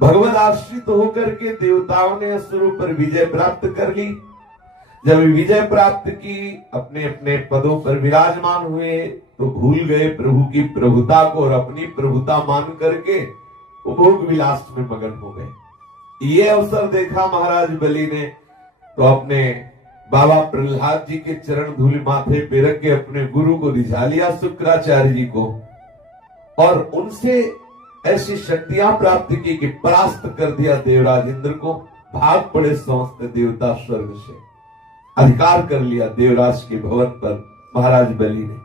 भगवत आश्रित होकर के देवताओं ने असुरों पर विजय प्राप्त कर ली। जब विजय प्राप्त की, अपने अपने पदों पर विराजमान हुए, तो भूल गए प्रभु की प्रभुता को और अपनी प्रभुता मान करके उपभोग विलास में मगन हो गए। ये अवसर देखा महाराज बलि ने, तो अपने बाबा प्रहलाद जी के चरण धूल माथे पे रख के अपने गुरु को रिझा लिया, शुक्राचार्य जी को, और उनसे ऐसी शक्तियां प्राप्त की कि परास्त कर दिया देवराज इंद्र को। भाग पड़े समस्त देवता स्वर्ग से, अधिकार कर लिया देवराज के भवन पर महाराज बलि ने।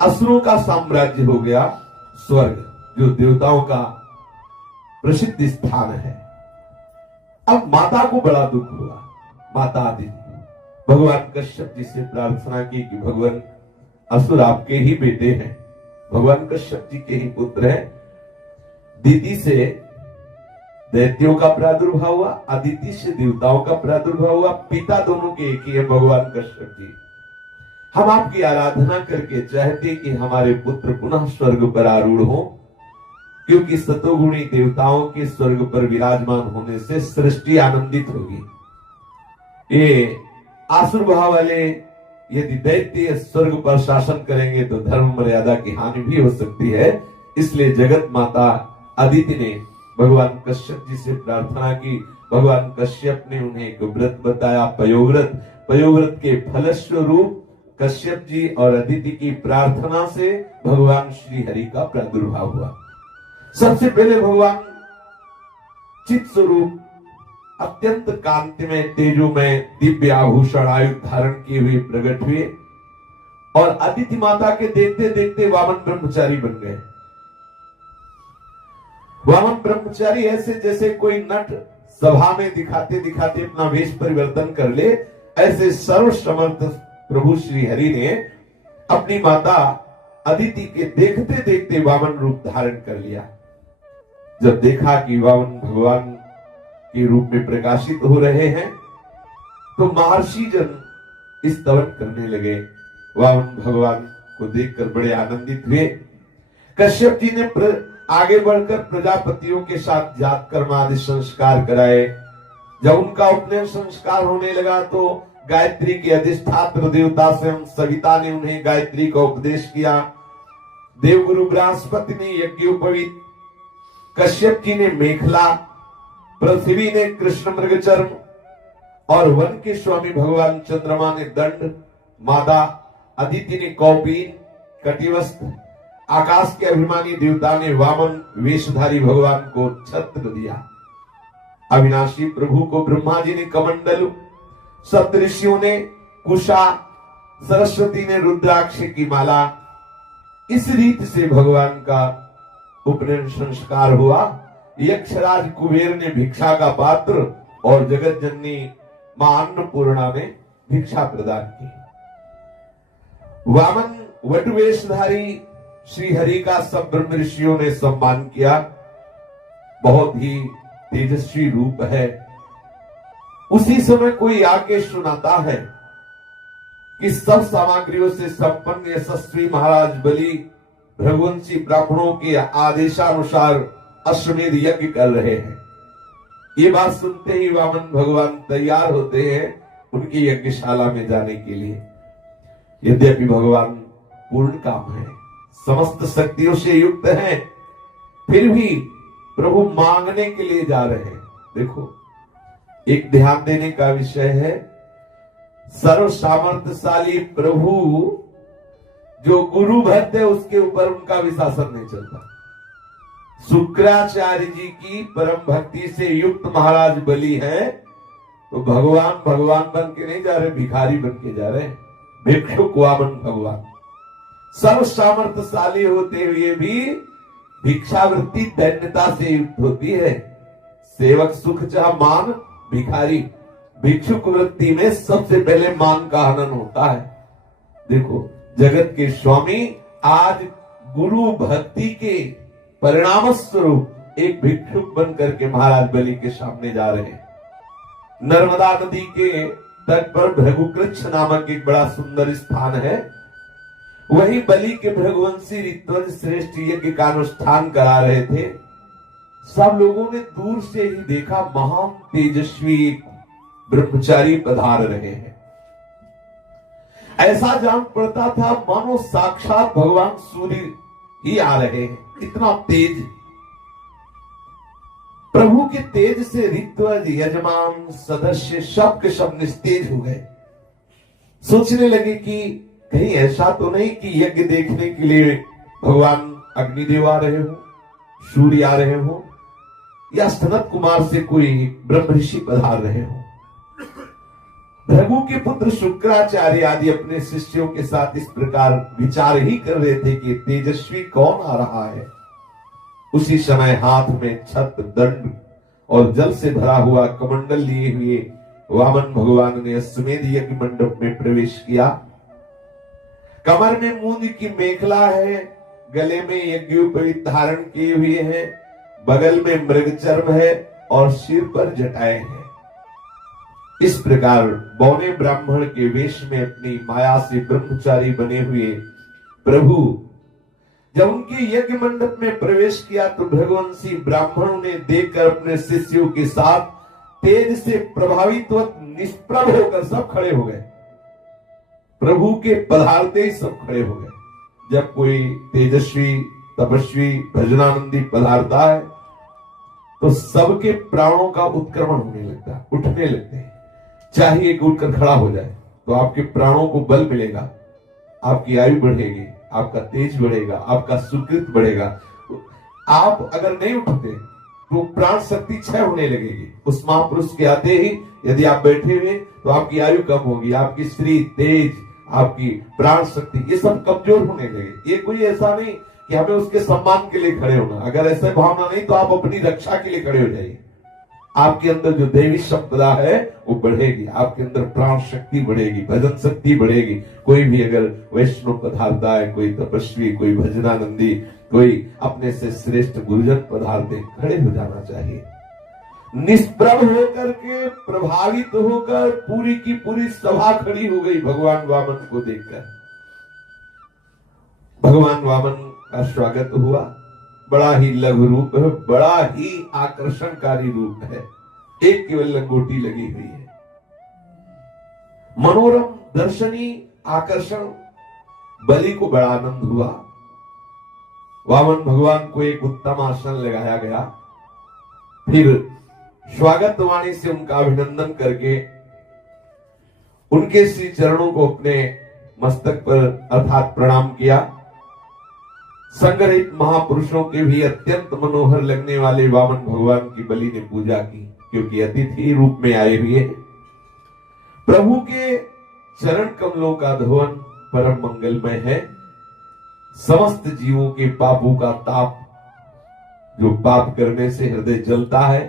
असुरों का साम्राज्य हो गया स्वर्ग, जो देवताओं का प्रसिद्ध स्थान है। अब माता को बड़ा दुख हुआ। माता आदिति भगवान कश्यप जी से प्रार्थना की कि भगवान, असुर आपके ही बेटे हैं, भगवान कश्यप जी के ही पुत्र हैं। दीदी से दैत्यों का प्रादुर्भाव हुआ, अदिति से देवताओं का प्रादुर्भाव हुआ। पिता दोनों के एक ही है भगवान कश्यप जी। हम आपकी आराधना करके चाहते कि हमारे पुत्र पुनः स्वर्ग पर आरूढ़ हो, क्योंकि सतोगुणी देवताओं के स्वर्ग पर विराजमान होने से सृष्टि आनंदित होगी। ये आसुर भाव वाले यदि दैत्य स्वर्ग पर शासन करेंगे तो धर्म मर्यादा की हानि भी हो सकती है। इसलिए जगत माता अदिति ने भगवान कश्यप जी से प्रार्थना की। भगवान कश्यप ने उन्हें एक व्रत बताया, पयोव्रत। पयोव्रत के फलस्वरूप कश्यप जी और अदिति की प्रार्थना से भगवान श्री हरि का प्रादुर्भाव हुआ। सबसे पहले भगवान चित स्वरूप अत्यंत कांतिमय, तेजोमय, दिव्य आभूषण आयुध धारण किए हुए प्रकट हुए, और अदिति माता के देखते देखते वामन ब्रह्मचारी बन गए। वामन ब्रह्मचारी ऐसे जैसे कोई नट सभा में दिखाते दिखाते अपना वेश परिवर्तन कर ले, ऐसे सर्वसमर्थ प्रभु श्री हरि ने अपनी माता अदिति के देखते देखते वामन रूप धारण कर लिया। जब देखा कि वामन भगवान के रूप में प्रकाशित हो रहे हैं, तो महर्षि जन स्तवन करने लगे। वामन भगवान को देखकर बड़े आनंदित हुए। कश्यप जी ने आगे बढ़कर प्रजापतियों के साथ जात कर्म आदि संस्कार कराए। जब उनका उपनयन संस्कार होने लगा, तो गायत्री के अधिष्ठात्र देवता स्वयं सविता ने उन्हें गायत्री का उपदेश किया। देवगुरु बृहस्पति ने यज्ञोपवीत, कश्यप जी ने मेखला, पृथ्वी ने कृष्ण मृगचर्म, और वन के स्वामी भगवान चंद्रमा ने दंड, मादा अदिति ने कौपीन कटिवस्त्र, आकाश के अभिमानी देवता ने वामन वेशधारी भगवान को छत्र दिया। अविनाशी प्रभु को ब्रह्मा जी ने कमंडल, सप्तऋषियों ने कुशा, सरस्वती ने रुद्राक्ष की माला। इस रीत से भगवान का उपनयन संस्कार हुआ। यक्षराज कुबेर ने भिक्षा का पात्र, और जगत जननी मां अन्नपूर्णा ने भिक्षा प्रदान की। वामन वटवेशधारी श्री हरि का सब ब्रह्म ऋषियों ने सम्मान किया। बहुत ही तेजस्वी रूप है। उसी समय कोई आके सुनाता है कि सब सामग्रियों से संपन्न यशस्वी महाराज बलि भृगुवंशी ब्राह्मणों के आदेशानुसार अश्वमेध यज्ञ कर रहे हैं। ये बात सुनते ही वामन भगवान तैयार होते हैं उनकी यज्ञशाला में जाने के लिए। यद्यपि भगवान पूर्ण काम है, समस्त शक्तियों से युक्त हैं, फिर भी प्रभु मांगने के लिए जा रहे हैं। देखो, एक ध्यान देने का विषय है, सर्व सामर्थ्यशाली प्रभु जो गुरु भक्त है उसके ऊपर उनका विशासन नहीं चलता। शुक्राचार्य जी की परम भक्ति से युक्त महाराज बलि है, तो भगवान भगवान बन के नहीं जा रहे, भिखारी बन के जा रहे हैं। भिक्षुक वामन भगवान सर्व सामर्थ्यशाली होते हुए भी भिक्षावृत्ति दैन्यता से युक्त होती है। सेवक सुख चाह मान भिखारी, भिक्षुक वृत्ति में सबसे पहले मान का हनन होता है। देखो, जगत के स्वामी आज गुरु भक्ति के परिणाम स्वरूप एक भिक्षुक बन करके महाराज बलि के सामने जा रहे हैं। नर्मदा नदी के तट पर भृगुकृच्छ नामक एक बड़ा सुंदर स्थान है। वही बलि के भृगुवंशी ऋत्विज श्रेष्ठ यज्ञ का अनुष्ठान करा रहे थे। सब लोगों ने दूर से ही देखा महान तेजस्वी ब्रह्मचारी पधार रहे हैं। ऐसा जान पड़ता था मानो साक्षात भगवान सूर्य ही आ रहे हैं, इतना तेज। प्रभु के तेज से ऋत्विज, यजमान, सदस्य सब के सब निस्तेज हो गए। सोचने लगे कि कहीं ऐसा तो नहीं कि यज्ञ देखने के लिए भगवान अग्निदेव आ रहे हो, सूर्य आ रहे हो, या सनत कुमार से कोई ब्रह्म ऋषि पधार रहे हो। भृगु के पुत्र शुक्राचार्य आदि अपने शिष्यों के साथ इस प्रकार विचार ही कर रहे थे कि तेजस्वी कौन आ रहा है। उसी समय हाथ में छत्र, दंड और जल से भरा हुआ कमंडल लिए हुए वामन भगवान ने अश्वमेध यज्ञ मंडप में प्रवेश किया। कमर में मूंज की मेखला है, गले में यज्ञोपवीत धारण किए हुए हैं, बगल में मृगचर्म है और सिर पर जटाएं हैं। इस प्रकार बौने ब्राह्मण के वेश में अपनी माया से ब्रह्मचारी बने हुए प्रभु जब उनके यज्ञ मंडप में प्रवेश किया तो भृगुवंशी ब्राह्मणों ने देखकर अपने शिष्यों के साथ तेज से प्रभावित व निष्प्रभ होकर सब खड़े हो गए। प्रभु के पधारते ही सब खड़े हो गए। जब कोई तेजस्वी, तपस्वी, भजनानंदी पधारता है तो सबके प्राणों का उत्क्रमण होने लगता है, उठने लगते हैं। चाहे एक उठकर खड़ा हो जाए तो आपके प्राणों को बल मिलेगा, आपकी आयु बढ़ेगी, आपका तेज बढ़ेगा, आपका सुकृत बढ़ेगा। आप अगर नहीं उठते तो प्राण शक्ति क्षय होने लगेगी। उस महापुरुष के आते ही यदि आप बैठे हुए तो आपकी आयु कम होगी, आपकी स्त्री, तेज, आपकी प्राण शक्ति ये सब कमजोर होने लगे। ये कोई ऐसा नहीं कि हमें उसके सम्मान के लिए खड़े होना, अगर ऐसा भावना नहीं तो आप अपनी रक्षा के लिए खड़े हो जाइए। आपके अंदर जो दैवी संपदा है वो बढ़ेगी, आपके अंदर प्राण शक्ति बढ़ेगी, भजन शक्ति बढ़ेगी। कोई भी अगर वैष्णव पधारता है, कोई तपस्वी, कोई भजनानंदी, कोई अपने से श्रेष्ठ गुरुजन पधारते, खड़े हो जाना चाहिए। निष्प्रभ होकर के, प्रभावित होकर पूरी की पूरी सभा खड़ी हो गई भगवान वामन को देखकर। भगवान वामन का स्वागत हुआ। बड़ा ही लघु रूप है, बड़ा ही आकर्षणकारी रूप है। एक केवल लंगोटी लगी हुई है। मनोरम, दर्शनी, आकर्षण। बलि को बड़ा आनंद हुआ। वामन भगवान को एक उत्तम आसन लगाया गया। फिर स्वागत वाणी से उनका अभिनंदन करके उनके श्री चरणों को अपने मस्तक पर अर्थात प्रणाम किया। संग्रहित महापुरुषों के भी अत्यंत मनोहर लगने वाले वामन भगवान की बलि ने पूजा की, क्योंकि अतिथि रूप में आए हुए प्रभु के चरण कमलों का धवन परम मंगलमय है। समस्त जीवों के पापों का ताप, जो पाप करने से हृदय जलता है,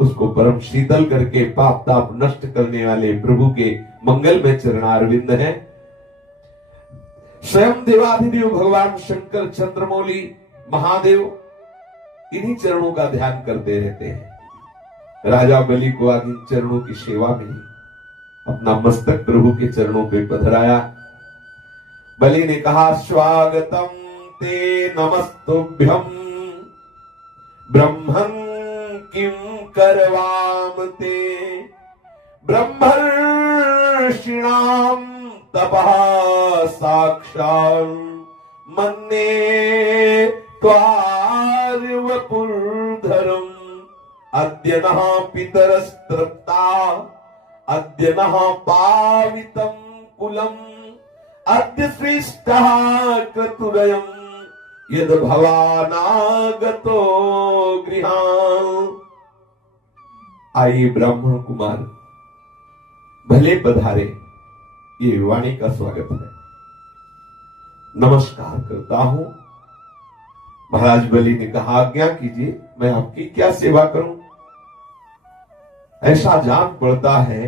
उसको परम शीतल करके पाप ताप नष्ट करने वाले प्रभु के मंगलमय चरणारविंद है। स्वयं देवाधिदेव भगवान शंकर, चंद्रमौली, महादेव इन्हीं चरणों का ध्यान करते रहते हैं। राजा बलि को आज इन चरणों की सेवा में अपना मस्तक प्रभु के चरणों पे पधराया। बलि ने कहा, स्वागतम ते नमस्तुभ्यम ब्रह्मन् किम करवाम ते ब्रह्मर्षिणाम तपः साक्षात् मन्ये त्वार्वपुर्धरम् अद्य नः पितरस्तृप्ता अद्य नः पावितं कुलम् अद्य सृष्टः क्रतुरयम् यद भवानागतो गृहान्। आइए ब्राह्मण कुमार, भले पधारे। ये वाणी का स्वागत है। नमस्कार करता हूं। महाराज बलि ने कहा, आज्ञा कीजिए, मैं आपकी क्या सेवा करूं। ऐसा जान पड़ता है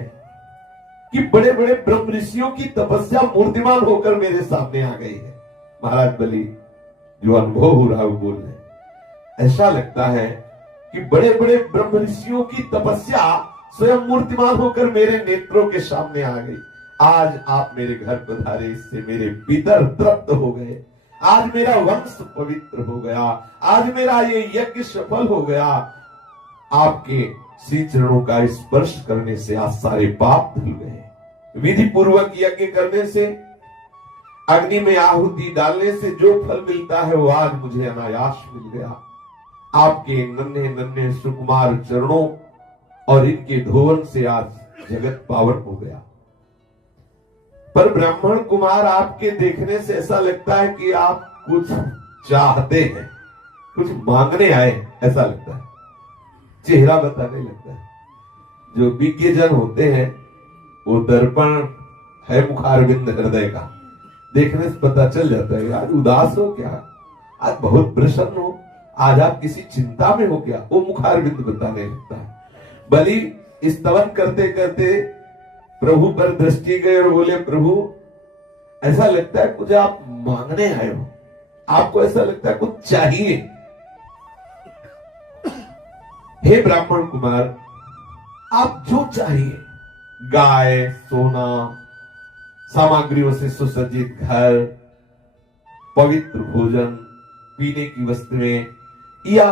कि बड़े बड़े ब्रह्म ऋषियों की तपस्या मूर्तिमान होकर मेरे सामने आ गई है। महाराज बलि जो अनुभव हो रहा है वो बोल रहे। ऐसा लगता है कि बड़े बड़े ब्रह्म ऋषियों की तपस्या स्वयं मूर्तिमान होकर मेरे नेत्रों के सामने आ गई। आज आप मेरे घर पधारे, इससे मेरे पितर तृप्त हो गए। आज मेरा वंश पवित्र हो गया, आज मेरा ये यज्ञ सफल हो गया। आपके श्री चरणों का स्पर्श करने से आज सारे पाप धुल गए। विधि पूर्वक यज्ञ करने से, अग्नि में आहुति डालने से जो फल मिलता है वो आज मुझे अनायास मिल गया। आपके नन्हे नन्हे सुकुमार चरणों और इनके धोवन से आज जगत पावन हो गया। पर ब्राह्मण कुमार आपके देखने से ऐसा लगता है कि आप कुछ चाहते हैं, कुछ मांगने आए, ऐसा लगता है, चेहरा बताने लगता है। जो विज्ञ जन होते हैं वो दर्पण है मुखारविंद हृदय का, देखने से पता चल जाता है यार उदास हो क्या, आज बहुत प्रसन्न हो, आज आप किसी चिंता में हो क्या, वो मुखारविंद बताने लगता है। बलि स्तवन करते करते प्रभु पर दृष्टि गए और बोले प्रभु ऐसा लगता है कुछ आप मांगने आए हो, आपको ऐसा लगता है कुछ चाहिए। हे ब्राह्मण कुमार, आप जो चाहिए, गाय, सोना, सामग्रियों से सुसज्जित घर, पवित्र भोजन, पीने की वस्तुएं, या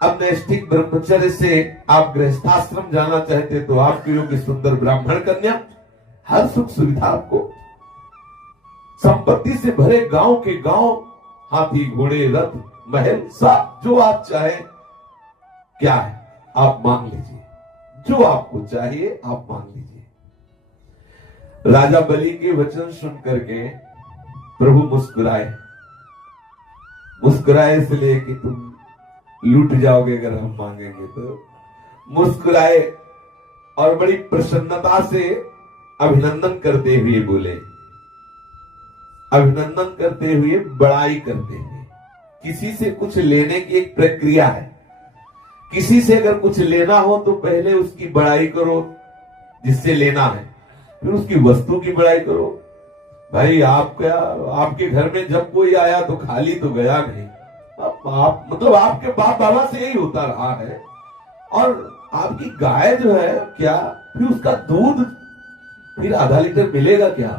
अब नैष्ठिक ब्रह्मचर्य से आप गृहस्थाश्रम जाना चाहते तो आपके योग्य सुंदर ब्राह्मण कन्या, हर सुख सुविधा आपको, संपत्ति से भरे गांव के गांव, हाथी घोड़े रथ महल, सब जो आप चाहे, क्या है आप मांग लीजिए, जो आपको चाहिए आप मांग लीजिए। राजा बलि के वचन सुन करके प्रभु मुस्कुराए, मुस्कुराए इसलिए कि तुम लूट जाओगे अगर हम मांगेंगे तो। मुस्कुराए और बड़ी प्रसन्नता से अभिनंदन करते हुए बोले, अभिनंदन करते हुए, बड़ाई करते हुए। किसी से कुछ लेने की एक प्रक्रिया है, किसी से अगर कुछ लेना हो तो पहले उसकी बड़ाई करो जिससे लेना है, फिर उसकी वस्तु की बड़ाई करो। भाई आपके घर में जब कोई आया तो खाली तो गया नहीं, आप मतलब आपके बाप दादा से यही होता रहा है। और आपकी गाय जो है क्या, फिर उसका दूध फिर आधा लीटर मिलेगा क्या,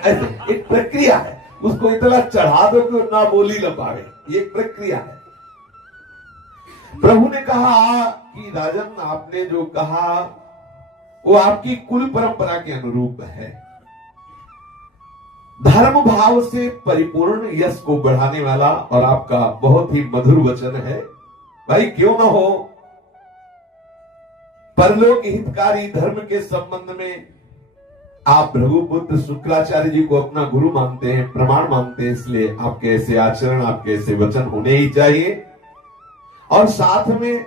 ऐसे एक प्रक्रिया है। उसको इतना चढ़ा दो कि ना बोली ना पावे, ये एक प्रक्रिया है। प्रभु ने कहा कि राजन आपने जो कहा वो आपकी कुल परंपरा के अनुरूप है। धर्म भाव से परिपूर्ण यश को बढ़ाने वाला और आपका बहुत ही मधुर वचन है। भाई क्यों ना हो, परलोक हितकारी धर्म के संबंध में आप भृगुपुत्र शुक्राचार्य जी को अपना गुरु मानते हैं, प्रमाण मानते हैं, इसलिए आपके ऐसे आचरण, आपके ऐसे वचन होने ही चाहिए। और साथ में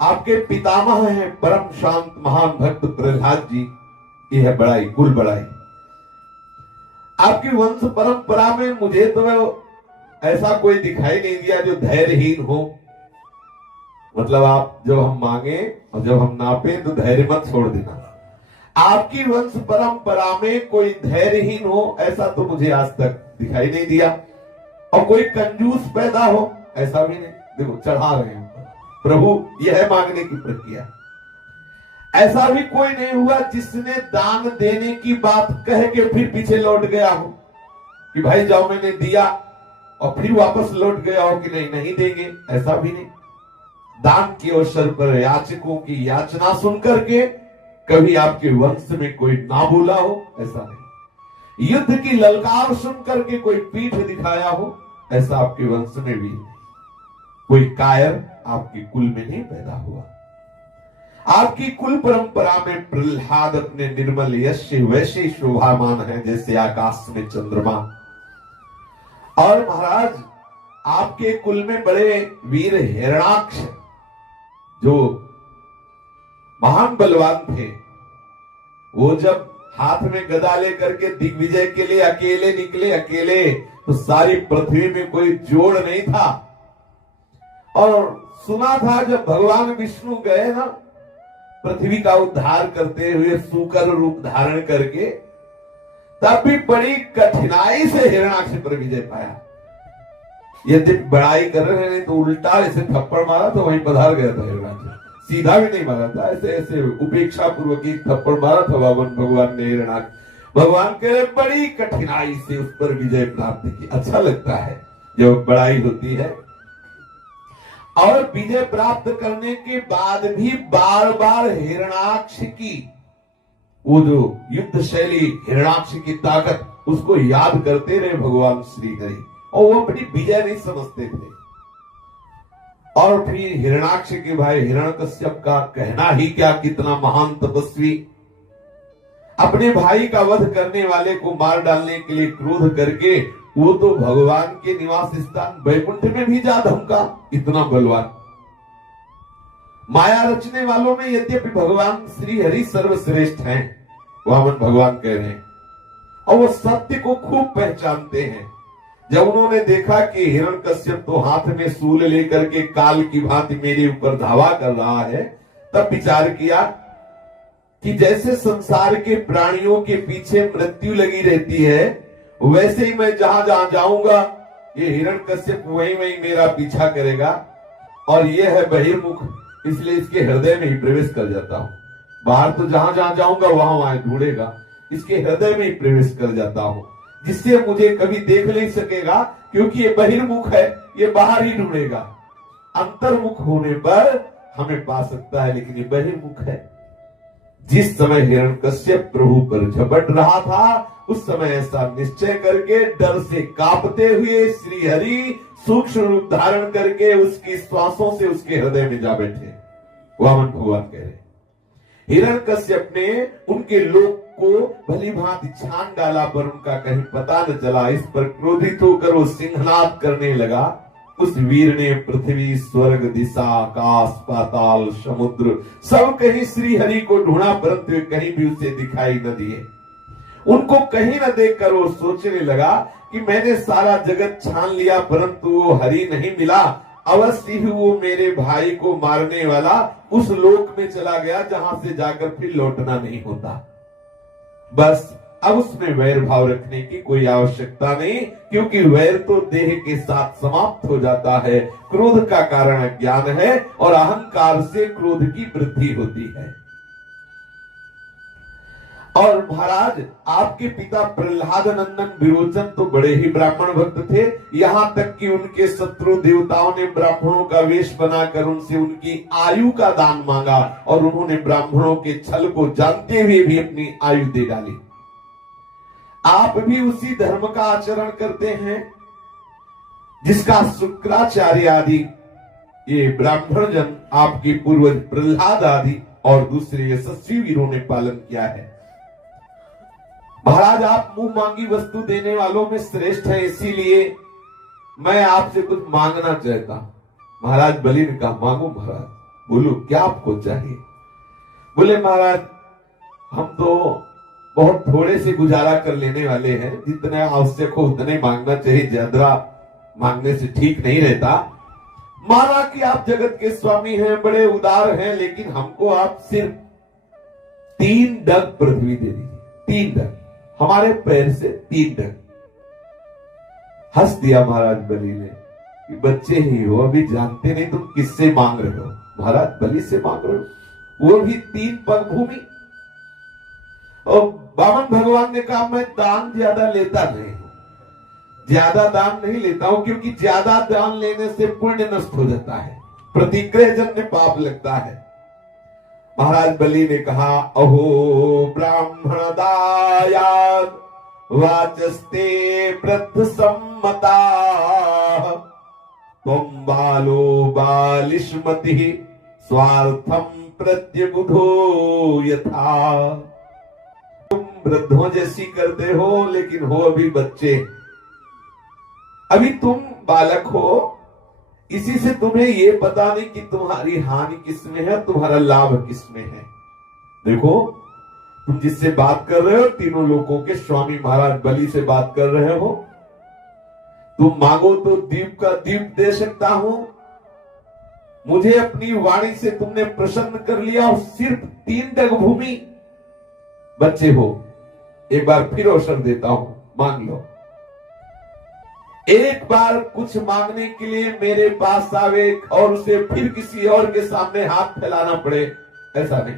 आपके पितामह हैं परम शांत महान भक्त प्रहलाद जी, ये है बड़ाई, कुल बड़ाई। आपकी वंश परंपरा में मुझे तो ऐसा कोई दिखाई नहीं दिया जो धैर्यहीन हो। मतलब आप जब हम मांगे और जब हम नापे तो धैर्य मत छोड़ देना। आपकी वंश परंपरा में कोई धैर्यहीन हो ऐसा तो मुझे आज तक दिखाई नहीं दिया, और कोई कंजूस पैदा हो ऐसा भी नहीं। देखो चढ़ा रहे हैं प्रभु, यह है मांगने की प्रक्रिया। ऐसा भी कोई नहीं हुआ जिसने दान देने की बात कह के फिर पीछे लौट गया हो कि भाई जाओ मैंने दिया, और फिर वापस लौट गया हो कि नहीं नहीं देंगे, ऐसा भी नहीं। दान के अवसर पर याचकों की याचना सुन करके कभी आपके वंश में कोई ना बोला हो, ऐसा नहीं। युद्ध की ललकार सुन करके कोई पीठ दिखाया हो, ऐसा आपके वंश में भी नहीं। कोई कायर आपके कुल में नहीं पैदा हुआ। आपकी कुल परंपरा में प्रहलाद अपने निर्मल यश से वैसे शोभामान है जैसे आकाश में चंद्रमा। और महाराज आपके कुल में बड़े वीर हिरणाक्ष जो महान बलवान थे, वो जब हाथ में गदा लेकर के दिग्विजय के लिए अकेले निकले, अकेले तो सारी पृथ्वी में कोई जोड़ नहीं था। और सुना था जब भगवान विष्णु गए ना पृथ्वी का उद्धार करते हुए सूकर रूप धारण करके, तब भी बड़ी कठिनाई से हिरणाक्ष पर विजय पाया। यदि बड़ाई कर रहे हैं तो उल्टा ऐसे थप्पड़ मारा तो वहीं पधार गया था हिरणाक्ष, सीधा भी नहीं मारा था, ऐसे ऐसे उपेक्षा पूर्वक एक थप्पड़ मारा था भगवान ने हिरणाक्ष। भगवान कह रहे बड़ी कठिनाई से उस पर विजय प्राप्त की। अच्छा लगता है जब बड़ाई होती है। और विजय प्राप्त करने के बाद भी बार बार हिरणाक्ष की वो जो युद्ध शैली, हिरणाक्ष की ताकत, उसको याद करते रहे भगवान श्री हरि, और वो बड़ी विजय नहीं समझते थे। और फिर हिरणाक्ष के भाई हिरण्यकश्यप का कहना ही क्या, कितना महान तपस्वी, अपने भाई का वध करने वाले को मार डालने के लिए क्रोध करके वो तो भगवान के निवास स्थान वैकुंठ में भी जा धमका, इतना बलवान। माया रचने वालों में यद्यपि भगवान श्री हरि सर्वश्रेष्ठ हैं, वामन भगवान कह रहे हैं, और वो सत्य को खूब पहचानते हैं। जब उन्होंने देखा कि हिरण्यकश्यप तो हाथ में सूल लेकर के काल की भांति मेरे ऊपर धावा कर रहा है, तब विचार किया कि जैसे संसार के प्राणियों के पीछे मृत्यु लगी रहती है, वैसे ही मैं जहां जहां जाऊंगा ये हिरण्यकश्यप वहीं वहीं मेरा पीछा करेगा, और ये है बहिर्मुख, इसलिए इसके हृदय में ही प्रवेश कर जाता हूं। बाहर तो जहां जहां जाऊंगा वहां वहां ढूंढेगा, इसके हृदय में ही प्रवेश कर जाता हूं, जिससे मुझे कभी देख नहीं सकेगा, क्योंकि ये बहिर्मुख है, ये बाहर ही ढूंढेगा। अंतर्मुख होने पर हमें पा सकता है, लेकिन ये बहिर्मुख है। जिस समय हिरण्यकश्यप प्रभु पर झपट रहा था, उस समय ऐसा निश्चय करके डर से कांपते हुए श्री हरि सूक्ष्म रूप धारण करके उसकी श्वासों से उसके हृदय में जा बैठे। वामन भगवान कह रहे हिरण्यकश्यप ने उनके लोक को भली भांति छान डाला, पर उनका कहीं पता न चला। इस पर क्रोधित होकर वो सिंहनाद करने लगा। उस वीर ने पृथ्वी, स्वर्ग, दिशा, आकाश, पाताल, समुद्र सब कहीं श्री हरि को ढूंढा, परंतु कहीं भी उसे दिखाई न दिए। उनको कहीं न देखकर वो सोचने लगा कि मैंने सारा जगत छान लिया, परंतु वो हरि नहीं मिला। अवश्य ही वो मेरे भाई को मारने वाला उस लोक में चला गया, जहां से जाकर फिर लौटना नहीं होता। बस अब उसमें वैर भाव रखने की कोई आवश्यकता नहीं, क्योंकि वैर तो देह के साथ समाप्त हो जाता है। क्रोध का कारण अज्ञान है, और अहंकार से क्रोध की वृद्धि होती है। और महाराज, आपके पिता प्रहलाद नंदन विरोचन तो बड़े ही ब्राह्मण भक्त थे, यहाँ तक कि उनके शत्रु देवताओं ने ब्राह्मणों का वेश बनाकर उनसे उनकी आयु का दान मांगा, और उन्होंने ब्राह्मणों के छल को जानते हुए भी अपनी आयु दे डाली। आप भी उसी धर्म का आचरण करते हैं जिसका शुक्राचार्य आदि ये ब्राह्मण जन, आपके पूर्वज प्रहलाद आदि और दूसरे यशस्वी वीरों ने पालन किया है। महाराज, आप मुंह मांगी वस्तु देने वालों में श्रेष्ठ है, इसीलिए मैं आपसे कुछ मांगना चाहता हूं। महाराज बलि ने कहा, मांगो महाराज, बोलो क्या आपको चाहिए। बोले महाराज, हम तो बहुत थोड़े से गुजारा कर लेने वाले हैं, जितना आवश्यक हो उतने मांगना चाहिए, ज्यादा मांगने से ठीक नहीं रहता। माना कि आप जगत के स्वामी हैं, बड़े उदार हैं, लेकिन हमको आप सिर्फ 3 डग पृथ्वी दे दीजिए। 3 डग, हमारे पैर से 3 डग। हंस दिया महाराज बलि ने कि बच्चे ही हो, अभी जानते नहीं तुम किससे मांग रहे हो। महाराज बलि से मांग रहे हो, वो भी 3 पग भूमि। और वामन भगवान ने कहा, मैं दान ज्यादा लेता नहीं हूं, ज्यादा दान नहीं लेता हूं, क्योंकि ज्यादा दान लेने से पुण्य नष्ट हो जाता है, प्रतिग्रह जन्य पाप लगता है। महाराज बलि ने कहा, अहो ब्राह्मण दायाद वाचस्ते वृद्ध सम्मता, तुम बालो बालिष्मति स्वार्थम प्रत्यबुधो यथा। तुम वृद्धों जैसी करते हो, लेकिन हो अभी बच्चे, अभी तुम बालक हो, इसी से तुम्हें ये पता नहीं कि तुम्हारी हानि किसमें है, तुम्हारा लाभ किसमें है। देखो, तुम जिससे बात कर रहे हो, तीनों लोकों के स्वामी महाराज बलि से बात कर रहे हो। तुम मांगो तो दीप का दीप दे सकता हूं। मुझे अपनी वाणी से तुमने प्रसन्न कर लिया, और सिर्फ 3 डग भूमि। बच्चे हो, एक बार फिर अवसर देता हूं, मांग लो। एक बार कुछ मांगने के लिए मेरे पास आवे और उसे फिर किसी और के सामने हाथ फैलाना पड़े, ऐसा नहीं।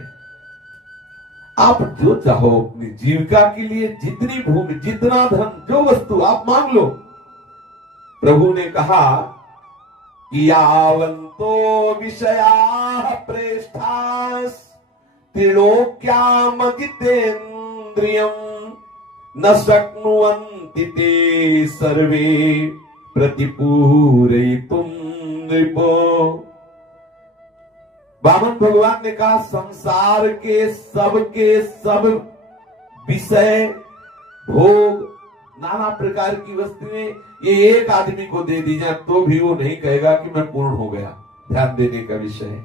आप जो चाहो अपनी जीविका के लिए जितनी भूमि, जितना धन, जो वस्तु आप मांग लो। प्रभु ने कहा कि यावन्तो विषयाः प्रेष्ठास् त्रिलोक्यामजितेन्द्रियम् न शक्नुवन्ति ते सर्वे प्रतिपूरयितुम् नृपो। वामन भगवान ने कहा संसार के सब विषय, भोग, नाना प्रकार की वस्तुएं ये एक आदमी को दे दी जाए तो भी वो नहीं कहेगा कि मैं पूर्ण हो गया। ध्यान देने का विषय है।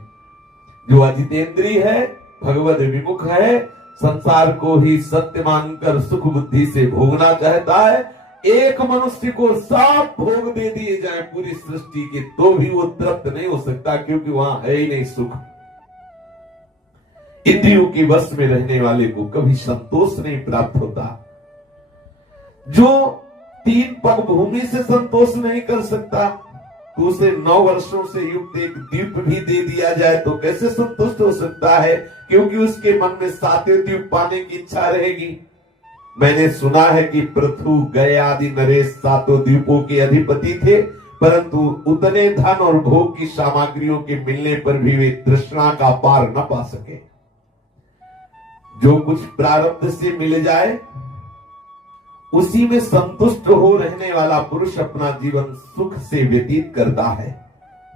जो अजितेंद्रिय है, भगवत विमुख है, संसार को ही सत्य मानकर सुख बुद्धि से भोगना चाहता है, एक मनुष्य को सब भोग दे दिए जाए पूरी सृष्टि के तो भी वो तृप्त नहीं हो सकता, क्योंकि वहां है ही नहीं सुख। इंद्रियों के वश में रहने वाले को कभी संतोष नहीं प्राप्त होता। जो 3 पग भूमि से संतोष नहीं कर सकता, तो उसे 9 वर्षों से युक्त एक द्वीप भी दे दिया जाए तो कैसे संतुष्ट हो सकता है, क्योंकि उसके मन में 7वें द्वीप पाने की इच्छा रहेगी। मैंने सुना है कि पृथु, गय आदि नरेश 7 द्वीपों के अधिपति थे, परंतु उतने धन और भोग की सामग्रियों के मिलने पर भी वे तृष्णा का पार न पा सके। जो कुछ प्रारब्ध से मिल जाए उसी में संतुष्ट हो रहने वाला पुरुष अपना जीवन सुख से व्यतीत करता है,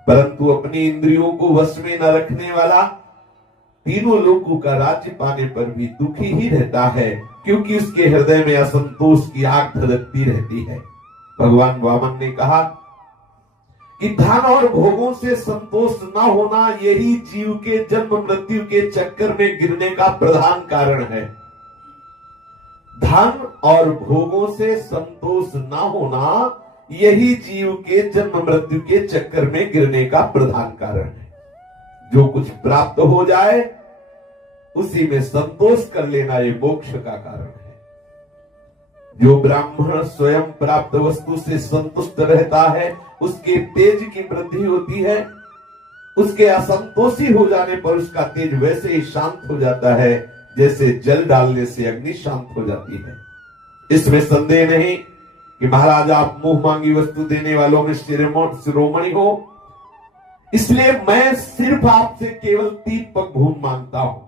परंतु अपनी इंद्रियों को वश में न रखने वाला तीनों लोगों का राज्य पाने पर भी दुखी ही रहता है, क्योंकि उसके हृदय में असंतोष की आग धधकती रहती है। भगवान वामन ने कहा कि धन और भोगों से संतोष न होना यही जीव के जन्म मृत्यु के चक्कर में गिरने का प्रधान कारण है। धन और भोगों से संतोष न होना यही जीव के जन्म मृत्यु के चक्कर में गिरने का प्रधान कारण है। जो कुछ प्राप्त हो जाए उसी में संतोष कर लेना ये मोक्ष का कारण है। जो ब्राह्मण स्वयं प्राप्त वस्तु से संतुष्ट रहता है उसके तेज की वृद्धि होती है, उसके असंतोषी हो जाने पर उसका तेज वैसे ही शांत हो जाता है जैसे जल डालने से अग्नि शांत हो जाती है। इसमें संदेह नहीं कि महाराज आप मुंह मांगी वस्तु देने वालों में शिरोमणि हो, इसलिए मैं सिर्फ आपसे केवल 3 पग भूमि मांगता हूं,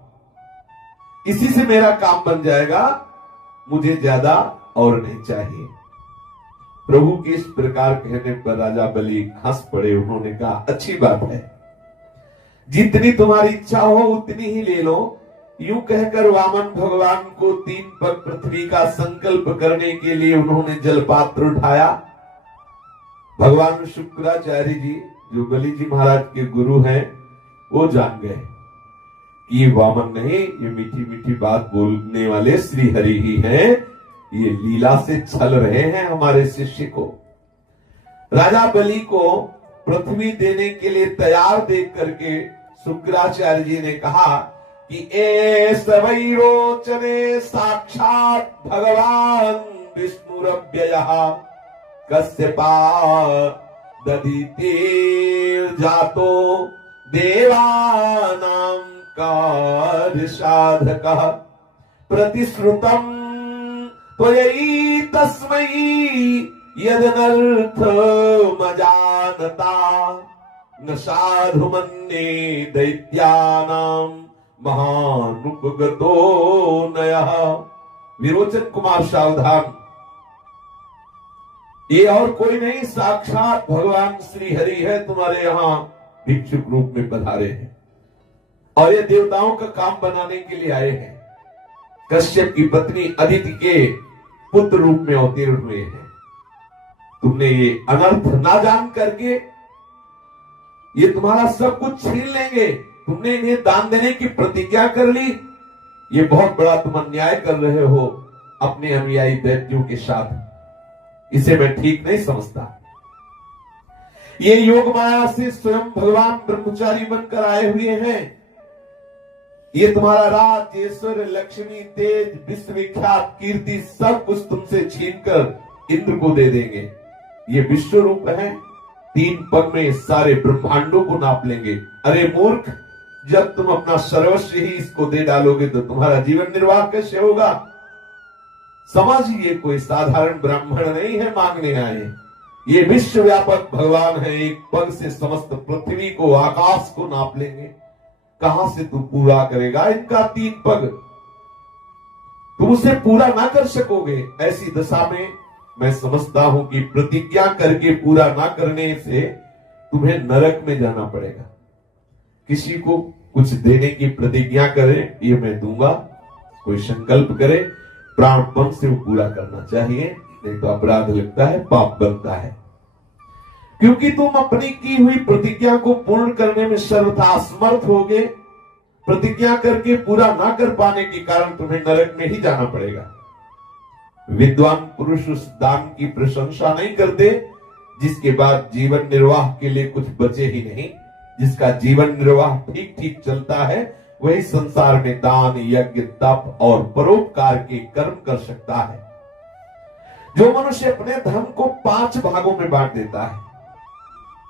इसी से मेरा काम बन जाएगा, मुझे ज्यादा और नहीं चाहिए। प्रभु के इस प्रकार कहने पर राजा बलि हंस पड़े। उन्होंने कहा अच्छी बात है, जितनी तुम्हारी इच्छा हो उतनी ही ले लो। यूं कहकर वामन भगवान को 3 पग पृथ्वी का संकल्प करने के लिए उन्होंने जलपात्र उठाया। भगवान शुक्राचार्य जी जो बलि जी महाराज के गुरु हैं वो जान गए कि ये वामन नहीं, ये मीठी मीठी बात बोलने वाले श्री हरि ही हैं, ये लीला से छल रहे हैं हमारे शिष्य को। राजा बलि को पृथ्वी देने के लिए तैयार देख करके शुक्राचार्य जी ने कहा कि एस वै रोचने साक्षात भगवान विष्णुरव्ययः कश्यपाददिते जातो देवानां कार्य साधकः प्रतिश्रुतम् त्वयि तस्मै यदनर्थमजानता न साधु मन्ये दैत्यानां महानुपगतो नयः। विरोचन कुमार सावधान, ये और कोई नहीं, साक्षात भगवान श्री हरि है, तुम्हारे यहां भिक्षुक रूप में पधारे हैं और ये देवताओं का काम बनाने के लिए आए हैं। कश्यप की पत्नी अदिति के पुत्र रूप में अवतीर्ण हुए हैं। तुमने ये अनर्थ ना जान करके ये तुम्हारा सब कुछ छीन लेंगे, तुमने इन्हें दान देने की प्रतिज्ञा कर ली, ये बहुत बड़ा तुम अन्याय कर रहे हो अपने अनुयायी दैत्यों के साथ, इसे मैं ठीक नहीं समझता। ये योग माया से स्वयं भगवान ब्रह्मचारी बनकर आए हुए हैं। ये तुम्हारा राज्य, ऐश्वर्य, लक्ष्मी, तेज, विश्वविख्यात कीर्ति सब कुछ तुमसे छीनकर इंद्र को दे देंगे। ये विश्व रूप है, 3 पग में सारे ब्रह्मांडों को नाप लेंगे। अरे मूर्ख, जब तुम अपना सर्वस्व ही इसको दे डालोगे तो तुम्हारा जीवन निर्वाह कैसे होगा? समझिए, कोई साधारण ब्राह्मण नहीं है मांगने आए, ये विश्व व्यापक भगवान है। एक पग से समस्त पृथ्वी को, आकाश को नाप लेंगे। कहां से तू पूरा करेगा इनका 3 पग? तुम उसे पूरा ना कर सकोगे। ऐसी दशा में मैं समझता हूं कि प्रतिज्ञा करके पूरा ना करने से तुम्हें नरक में जाना पड़ेगा। किसी को कुछ देने की प्रतिज्ञा करे, ये मैं दूंगा, कोई संकल्प करे, प्राणपण से वो पूरा करना चाहिए, नहीं तो अपराध लगता है, पाप बनता है। क्योंकि तुम अपनी की हुई प्रतिज्ञा को पूर्ण करने में सर्वथा असमर्थ होगे। प्रतिज्ञा करके पूरा ना कर पाने के कारण तुम्हें नरक में ही जाना पड़ेगा। विद्वान पुरुष उस दान की प्रशंसा नहीं करते जिसके बाद जीवन निर्वाह के लिए कुछ बचे ही नहीं। जिसका जीवन निर्वाह ठीक ठीक चलता है वही संसार में दान, यज्ञ, तप और परोपकार के कर्म कर सकता है। जो मनुष्य अपने धन को 5 भागों में बांट देता है,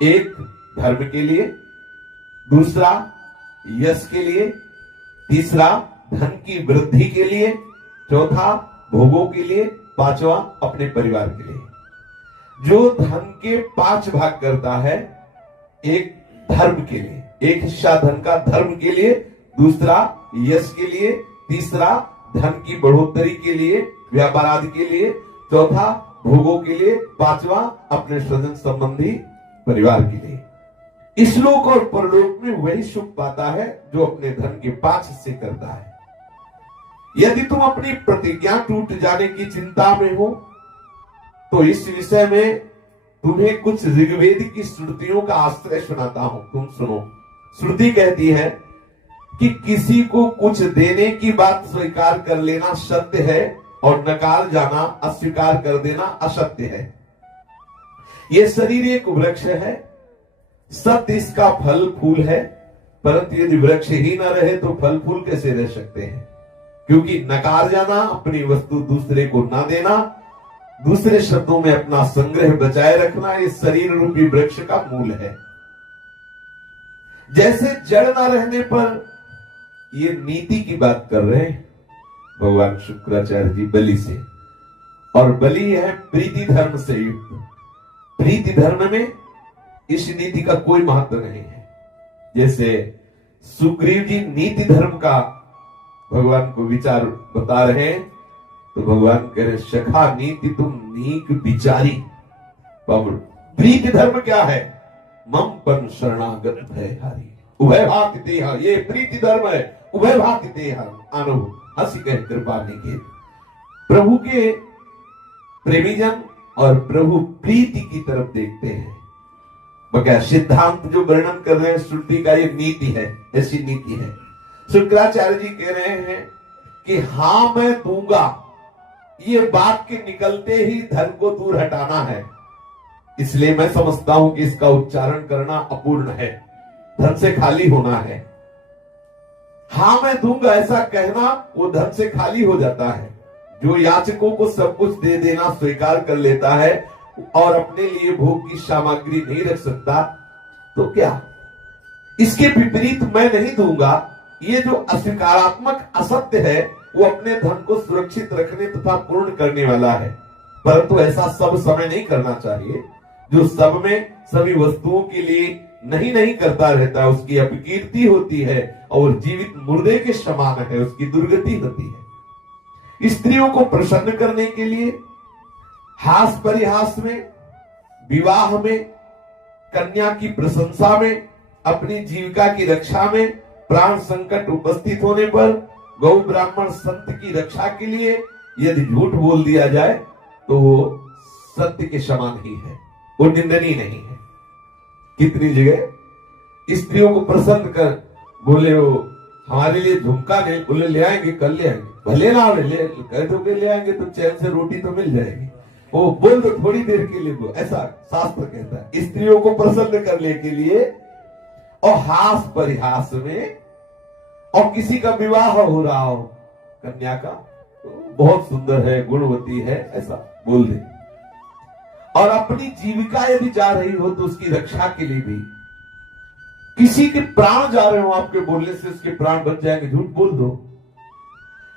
एक धर्म के लिए, दूसरा यश के लिए, तीसरा धन की वृद्धि के लिए, चौथा भोगों के लिए, पांचवा अपने परिवार के लिए। जो धन के 5 भाग करता है, एक धर्म के लिए, एक हिस्सा धन का धर्म के लिए, दूसरा यश के लिए, तीसरा धन की बढ़ोतरी के लिए, व्यापार आदि के लिए, चौथा भोगों के लिए, पांचवा अपने स्वजन संबंधी परिवार के लिए। इस लोक और परलोक में वही सुख पाता है जो अपने धन के 5 हिस्से करता है। यदि तुम अपनी प्रतिज्ञा टूट जाने की चिंता में हो तो इस विषय में तुम्हें कुछ ऋग्वेद की श्रुतियों का आश्रय सुनाता हूं, तुम सुनो। श्रुति कहती है कि किसी को कुछ देने की बात स्वीकार कर लेना सत्य है और नकार जाना, अस्वीकार कर देना असत्य है। यह शरीर एक वृक्ष है, सत्य इसका फल फूल है, परंतु यदि वृक्ष ही न रहे तो फल फूल कैसे रह सकते हैं? क्योंकि नकार जाना, अपनी वस्तु दूसरे को ना देना, दूसरे शब्दों में अपना संग्रह बचाए रखना, ये शरीर रूपी वृक्ष का मूल है। जैसे जड़ ना रहने पर, ये नीति की बात कर रहे हैं भगवान शुक्राचार्य जी बलि से, और बलि है प्रीति धर्म से युक्त। प्रीति धर्म में इस नीति का कोई महत्व नहीं है। जैसे सुग्रीव जी नीति धर्म का भगवान को विचार बता रहे हैं तो भगवान कह रहे, सखा नीति तुम नीक विचारी। प्रीति धर्म क्या है? मम पन शरणागत भयहारी, उभय भाति देहा, ये प्रीति धर्म है। उभय भाति देहा अनुभव हंसी कह कृपा निकेत। प्रभु के प्रेमीजन और प्रभु प्रीति की तरफ देखते हैं। बगैर सिद्धांत जो वर्णन कर रहे हैं श्रुति का, ये नीति है, ऐसी नीति है। शुक्राचार्य जी कह रहे हैं कि हाँ मैं दूंगा, ये बात के निकलते ही धन को दूर हटाना है। इसलिए मैं समझता हूं कि इसका उच्चारण करना अपूर्ण है, धन से खाली होना है। हाँ मैं दूंगा ऐसा कहना वो धन से खाली हो जाता है। जो याचकों को सब कुछ दे देना स्वीकार कर लेता है और अपने लिए भोग की सामग्री नहीं रख सकता तो क्या? इसके विपरीत मैं नहीं दूंगा, ये जो अस्वीकारात्मक असत्य है वो अपने धन को सुरक्षित रखने तथा पूर्ण करने वाला है। परंतु ऐसा सब समय नहीं करना चाहिए। जो सब में सभी वस्तुओं के लिए नहीं करता रहता है, उसकी अपकीर्ति होती है और जीवित मुर्दे के समान है, उसकी दुर्गति होती है। स्त्रियों को प्रसन्न करने के लिए हास परिहास में, विवाह में, कन्या की प्रशंसा में, अपनी जीविका की रक्षा में, प्राण संकट उपस्थित होने पर गौ ब्राह्मण संत की रक्षा के लिए यदि झूठ बोल दिया जाए तो वो सत्य के समान ही है, वो निंदनीय नहीं है। कितनी जगह स्त्रियों को प्रसन्न कर बोले वो हमारे लिए झुमका नहीं, बोले ले आएंगे, कल ले आएंगे, भले ना ले कह दो के ले आएंगे तो चैन से रोटी तो मिल जाएगी, वो बोल दो थोड़ी देर के लिए वो, ऐसा शास्त्र कहता है। स्त्रियों को प्रसन्न करने के लिए और हास परिहास में, और किसी का विवाह हो रहा हो कन्या का, तो बहुत सुंदर है, गुणवती है, ऐसा बोल दे। और अपनी जीविका यदि जा रही हो तो उसकी रक्षा के लिए भी किसी के प्राण जा रहे हो आपके बोलने से, उसके प्राण बच जाएंगे, झूठ बोल दो।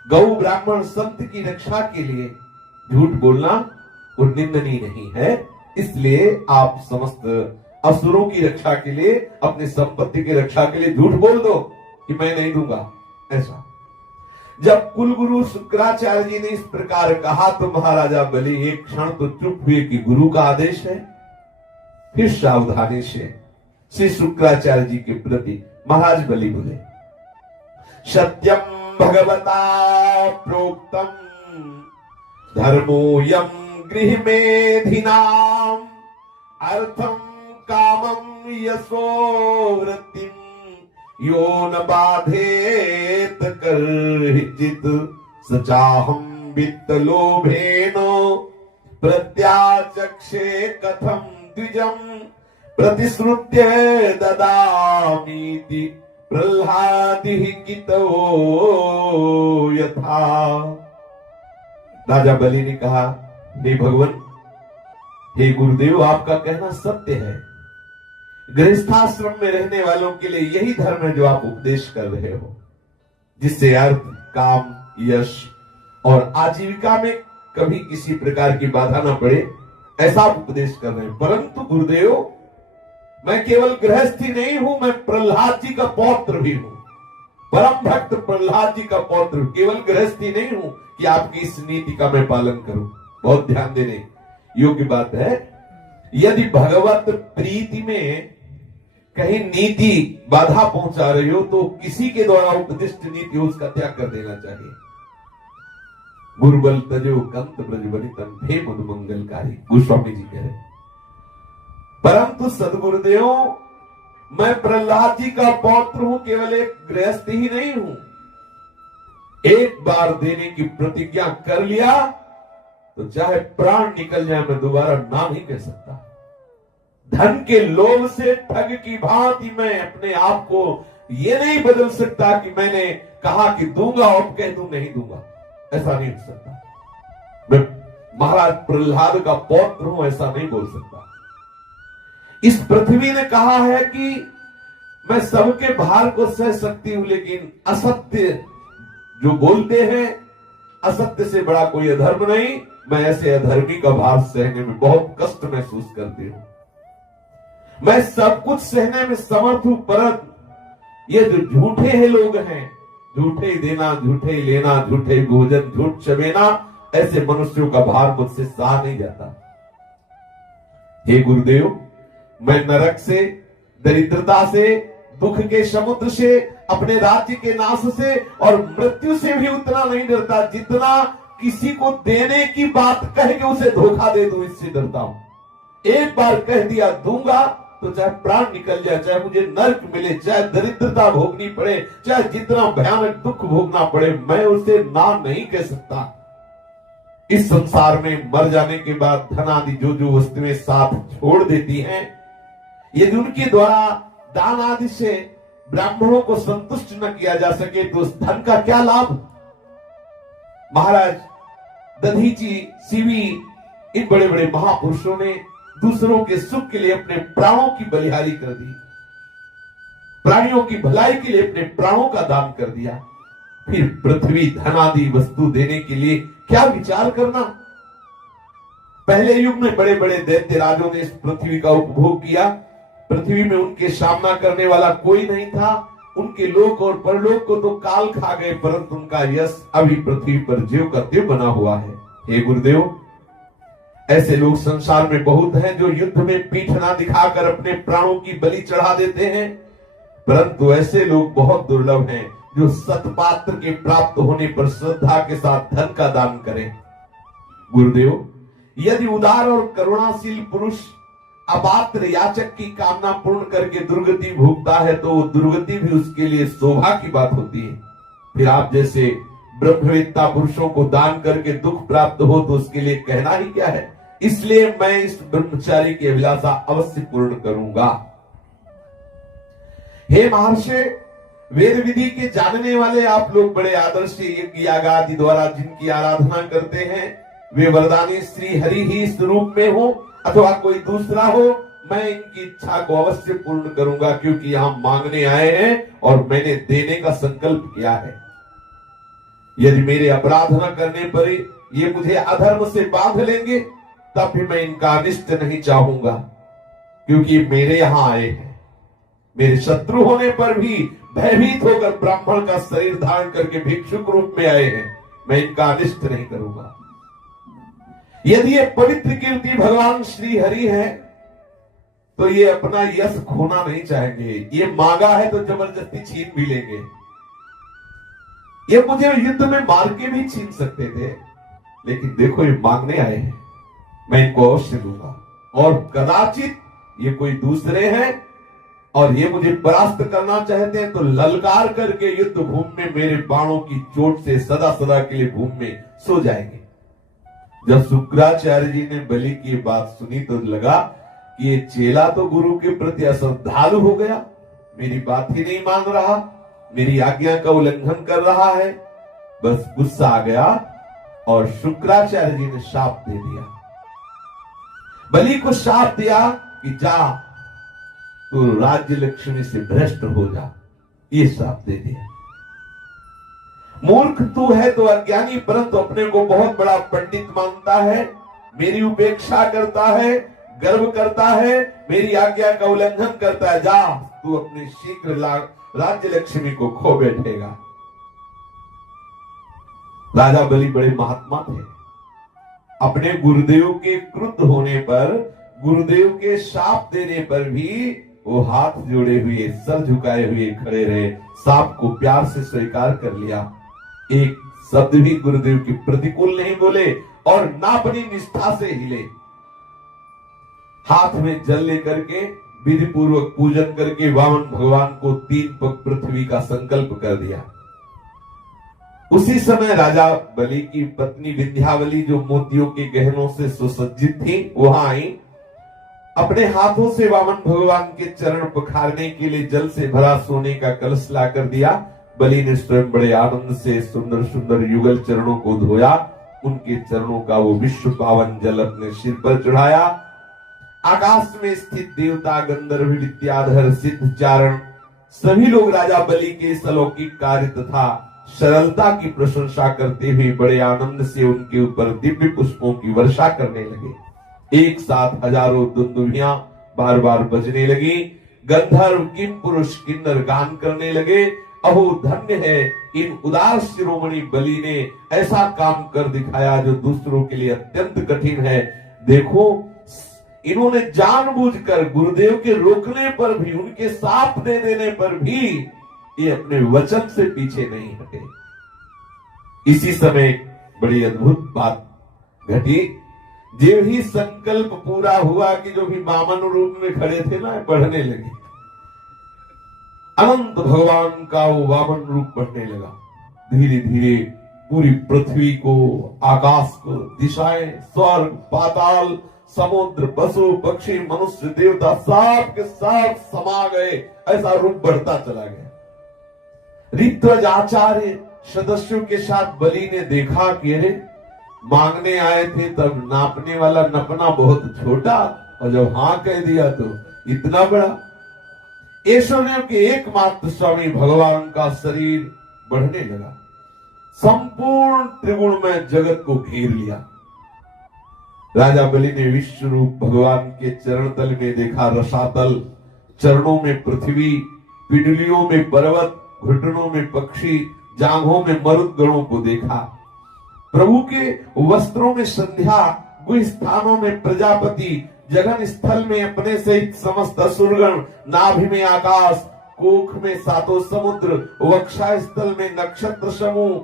गौ ब्राह्मण संत की रक्षा के लिए झूठ बोलना वो निंदनीय नहीं है। इसलिए आप समस्त असुरों की रक्षा के लिए, अपनी संपत्ति की रक्षा के लिए झूठ बोल दो कि मैं नहीं दूंगा। ऐसा जब कुलगुरु शुक्राचार्य जी ने इस प्रकार कहा तो महाराजा बलि एक क्षण तो चुप हुए कि गुरु का आदेश है। फिर सावधानी से श्री शुक्राचार्य जी के प्रति महाराज बलि बोले, सत्यम भगवता प्रोक्तम धर्मोऽयं गृह मेधिनाम अर्थम कामम यशो वृत्तिम यो न बाधेत कर्हिचित सचाहम वित्तलोभेन प्रत्याचक्षे कथम द्विजम प्रतिश्रुत्य ददामीति प्रह्लादिः कितो यथा। राजा बलि ने कहा, हे भगवान, हे गुरुदेव, आपका कहना सत्य है। गृहस्थाश्रम में रहने वालों के लिए यही धर्म है जो आप उपदेश कर रहे हो, जिससे अर्थ, काम, यश और आजीविका में कभी किसी प्रकार की बाधा न पड़े, ऐसा आप उपदेश कर रहे हैं। परंतु गुरुदेव, मैं केवल गृहस्थी नहीं हूं, मैं प्रहलाद जी का पौत्र भी हूं, परम भक्त प्रहलाद जी का पौत्र। केवल गृहस्थी नहीं हूं कि आपकी इस नीति का मैं पालन करूं। बहुत ध्यान देने योग्य बात है। यदि भगवत प्रीति में कहीं नीति बाधा पहुंचा रही हो तो किसी के द्वारा उपदिष्ट नीति हो उसका त्याग कर देना चाहिए। गुरुबल तजो कंत ब्रज बलितन हे मधु मंगलकारी, गोस्वामी जी कह रहे। परंतु सदगुरुदेव, मैं प्रहलाद जी का पौत्र हूं, केवल एक गृहस्थ ही नहीं हूं। एक बार देने की प्रतिज्ञा कर लिया तो चाहे प्राण निकल जाए, मैं दोबारा ना नहीं कह सकता। धन के लोभ से ठग की भांति मैं अपने आप को ये नहीं बदल सकता कि मैंने कहा कि दूंगा और कह दूं नहीं दूंगा। ऐसा नहीं हो सकता। मैं महाराज प्रहलाद का पौत्र हूं, ऐसा नहीं बोल सकता। इस पृथ्वी ने कहा है कि मैं सबके भार को सह सकती हूं, लेकिन असत्य जो बोलते हैं, असत्य से बड़ा कोई अधर्म नहीं। मैं ऐसे अधर्मी का भार सहने में बहुत कष्ट महसूस करती हूं। मैं सब कुछ सहने में समर्थ हूं, परंतु ये जो झूठे हैं लोग हैं, झूठे देना, झूठे लेना, झूठे भोजन, झूठ चबेना, ऐसे मनुष्यों का भार मुझसे सहा नहीं जाता। हे गुरुदेव, मैं नरक से, दरिद्रता से, दुख के समुद्र से, अपने राज्य के नाश से और मृत्यु से भी उतना नहीं डरता जितना किसी को देने की बात कह के उसे धोखा दे दूं, इससे डरता हूं। एक बार कह दिया दूंगा तो चाहे प्राण निकल जाए, चाहे मुझे नरक मिले, चाहे दरिद्रता भोगनी पड़े, चाहे जितना भयानक दुख भोगना पड़े, मैं उसे ना नहीं कह सकता। इस संसार में मर जाने के बाद धन आदि जो जो वस्तुएं साथ छोड़ देती हैं, यदि उनके द्वारा दान आदि से ब्राह्मणों को संतुष्ट न किया जा सके तो उस धन का क्या लाभ। महाराज दधीची, सीवी, इन बड़े बड़े महापुरुषों ने दूसरों के सुख के लिए अपने प्राणों की बलिहारी कर दी, प्राणियों की भलाई के लिए अपने प्राणों का दान कर दिया। फिर पृथ्वी धन आदि वस्तु देने के लिए क्या विचार करना। पहले युग में बड़े बड़े दैत्य राजों ने इस पृथ्वी का उपभोग किया। पृथ्वी में उनके सामना करने वाला कोई नहीं था। उनके लोक और परलोक को तो काल खा गए, परंतु उनका यश अभी पृथ्वी पर ज्यों का त्यों बना हुआ है। हे गुरुदेव, ऐसे लोग संसार में बहुत हैं जो युद्ध में पीठ ना दिखाकर अपने प्राणों की बलि चढ़ा देते हैं, परंतु ऐसे लोग बहुत दुर्लभ हैं जो सत्पात्र के प्राप्त होने पर श्रद्धा के साथ धन का दान करें। गुरुदेव, यदि उदार और करुणाशील पुरुष अपात्र याचक की कामना पूर्ण करके दुर्गति भोगता है तो वो दुर्गति भी उसके लिए शोभा की बात होती है। फिर आप जैसे ब्रह्मवेत्ता पुरुषों को दान करके दुख प्राप्त हो तो उसके लिए कहना ही क्या है। इसलिए मैं इस ब्रह्मचारी की अभिलाषा अवश्य पूर्ण करूंगा। हे महर्षि, वेद विधि के जानने वाले आप लोग बड़े आदर्श यज्ञ याग आदि द्वारा जिनकी आराधना करते हैं, वे वरदानी श्री हरि ही स्वरूप में हो अथवा कोई दूसरा हो, मैं इनकी इच्छा को अवश्य पूर्ण करूंगा, क्योंकि यहां मांगने आए हैं और मैंने देने का संकल्प किया है। यदि मेरे अपराध न करने पर ये मुझे अधर्म से बांध लेंगे, तब भी मैं इनका अनिष्ट नहीं चाहूंगा, क्योंकि मेरे यहां आए हैं। मेरे शत्रु होने पर भी भयभीत होकर ब्राह्मण का शरीर धारण करके भिक्षुक रूप में आए हैं, मैं इनका अनिष्ट नहीं करूंगा। यदि ये पवित्र कीर्ति भगवान श्री हरि है, तो ये अपना यश खोना नहीं चाहेंगे। ये मांगा है तो जबरदस्ती छीन भी लेंगे। ये मुझे युद्ध में मार के भी छीन सकते थे, लेकिन देखो ये मांगने आए हैं, मैं इनको अवश्य दूंगा। और कदाचित ये कोई दूसरे हैं और ये मुझे परास्त करना चाहते हैं, तो ललकार करके युद्ध भूमि में मेरे बाणों की चोट से सदा सदा के लिए भूमि में सो जाएंगे। जब शुक्राचार्य जी ने बलि की बात सुनी तो लगा कि ये चेला तो गुरु के प्रति अश्रद्धालु हो गया, मेरी बात ही नहीं मान रहा, मेरी आज्ञा का उल्लंघन कर रहा है। बस गुस्सा आ गया और शुक्राचार्य जी ने शाप दे दिया। बलि को शाप दिया कि जा तू राज्य लक्ष्मी से भ्रष्ट हो जा, ये शाप दे दिया। मूर्ख तू है तो अज्ञानी, परंतु अपने को बहुत बड़ा पंडित मानता है, मेरी उपेक्षा करता है, गर्व करता है, मेरी आज्ञा का उल्लंघन करता है। जा तू अपने शीघ्र राज्य लक्ष्मी को खो बैठेगा। राजा बलि बड़े महात्मा थे। अपने गुरुदेव के क्रुद्ध होने पर, गुरुदेव के शाप देने पर भी वो हाथ जोड़े हुए, सर झुकाए हुए खड़े रहे, शाप को प्यार से स्वीकार कर लिया। एक शब्द भी गुरुदेव के प्रतिकूल नहीं बोले और ना अपनी निष्ठा से हिले। हाथ में जल लेकर के विधि पूर्वक पूजन करके वामन भगवान को 3 पग पृथ्वी का संकल्प कर दिया। उसी समय राजा बलि की पत्नी विंध्यावली, जो मोतियों के गहनों से सुसज्जित थी, वहां आई। अपने हाथों से वामन भगवान के चरण पखारने के लिए जल से भरा सोने का कलश ला कर दिया। बलि ने स्वयं बड़े आनंद से सुंदर सुंदर युगल चरणों को धोया, उनके चरणों का वो विश्व पावन जल अपने सिर पर चढ़ाया। आकाश में स्थित देवता, गंधर्व, विद्याधर, सिद्ध, चारण सभी लोग राजा बलि के इस अलौकिक कार्य तथा सरलता की प्रशंसा करते हुए बड़े आनंद से उनके ऊपर दिव्य पुष्पों की वर्षा करने लगे। एक साथ हजारों दुंदुभियां बार बार बजने लगी। गंधर्व, किम पुरुष, किन्नर गान करने लगे। अहो धन्य है इन उदार शिरोमणि बलि ने ऐसा काम कर दिखाया जो दूसरों के लिए अत्यंत कठिन है। देखो, इन्होंने जानबूझकर गुरुदेव के रोकने पर भी, उनके साथ दे देने पर भी ये अपने वचन से पीछे नहीं हटे। इसी समय बड़ी अद्भुत बात घटी। जो ही संकल्प पूरा हुआ कि जो भी वामन रूप में खड़े थे ना, बढ़ने लगे। अनंत भगवान का वो वामन रूप बढ़ने लगा। धीरे धीरे पूरी पृथ्वी को, आकाश को, दिशाएं, स्वर्ग, पाताल, समुद्र, पशु, पक्षी, मनुष्य, देवता सब के सब समा गए। ऐसा रूप बढ़ता चला गया। ऋत्विज आचार्य सदस्यों के साथ बलि ने देखा कि अरे मांगने आए थे तब नापने वाला नपना बहुत छोटा, और जब हाँ कह दिया तो इतना बड़ा। ऐश्वर्यों के एकमात्र स्वामी भगवान का शरीर बढ़ने लगा। संपूर्ण त्रिगुणमय जगत को घेर लिया। राजा बलि ने विश्व रूप भगवान के चरण तल में देखा रसातल, चरणों में पृथ्वी, पिंडलियों में पर्वत, घुटनों में पक्षी, जांघों में मरुद गणों को देखा। प्रभु के वस्त्रों में संध्या, गुह स्थानों में प्रजापति, जगन स्थल में अपने सहित समस्त असुरगण, नाभि में आकाश, कोख में सातों समुद्र, वक्षा स्थल में नक्षत्र समूह,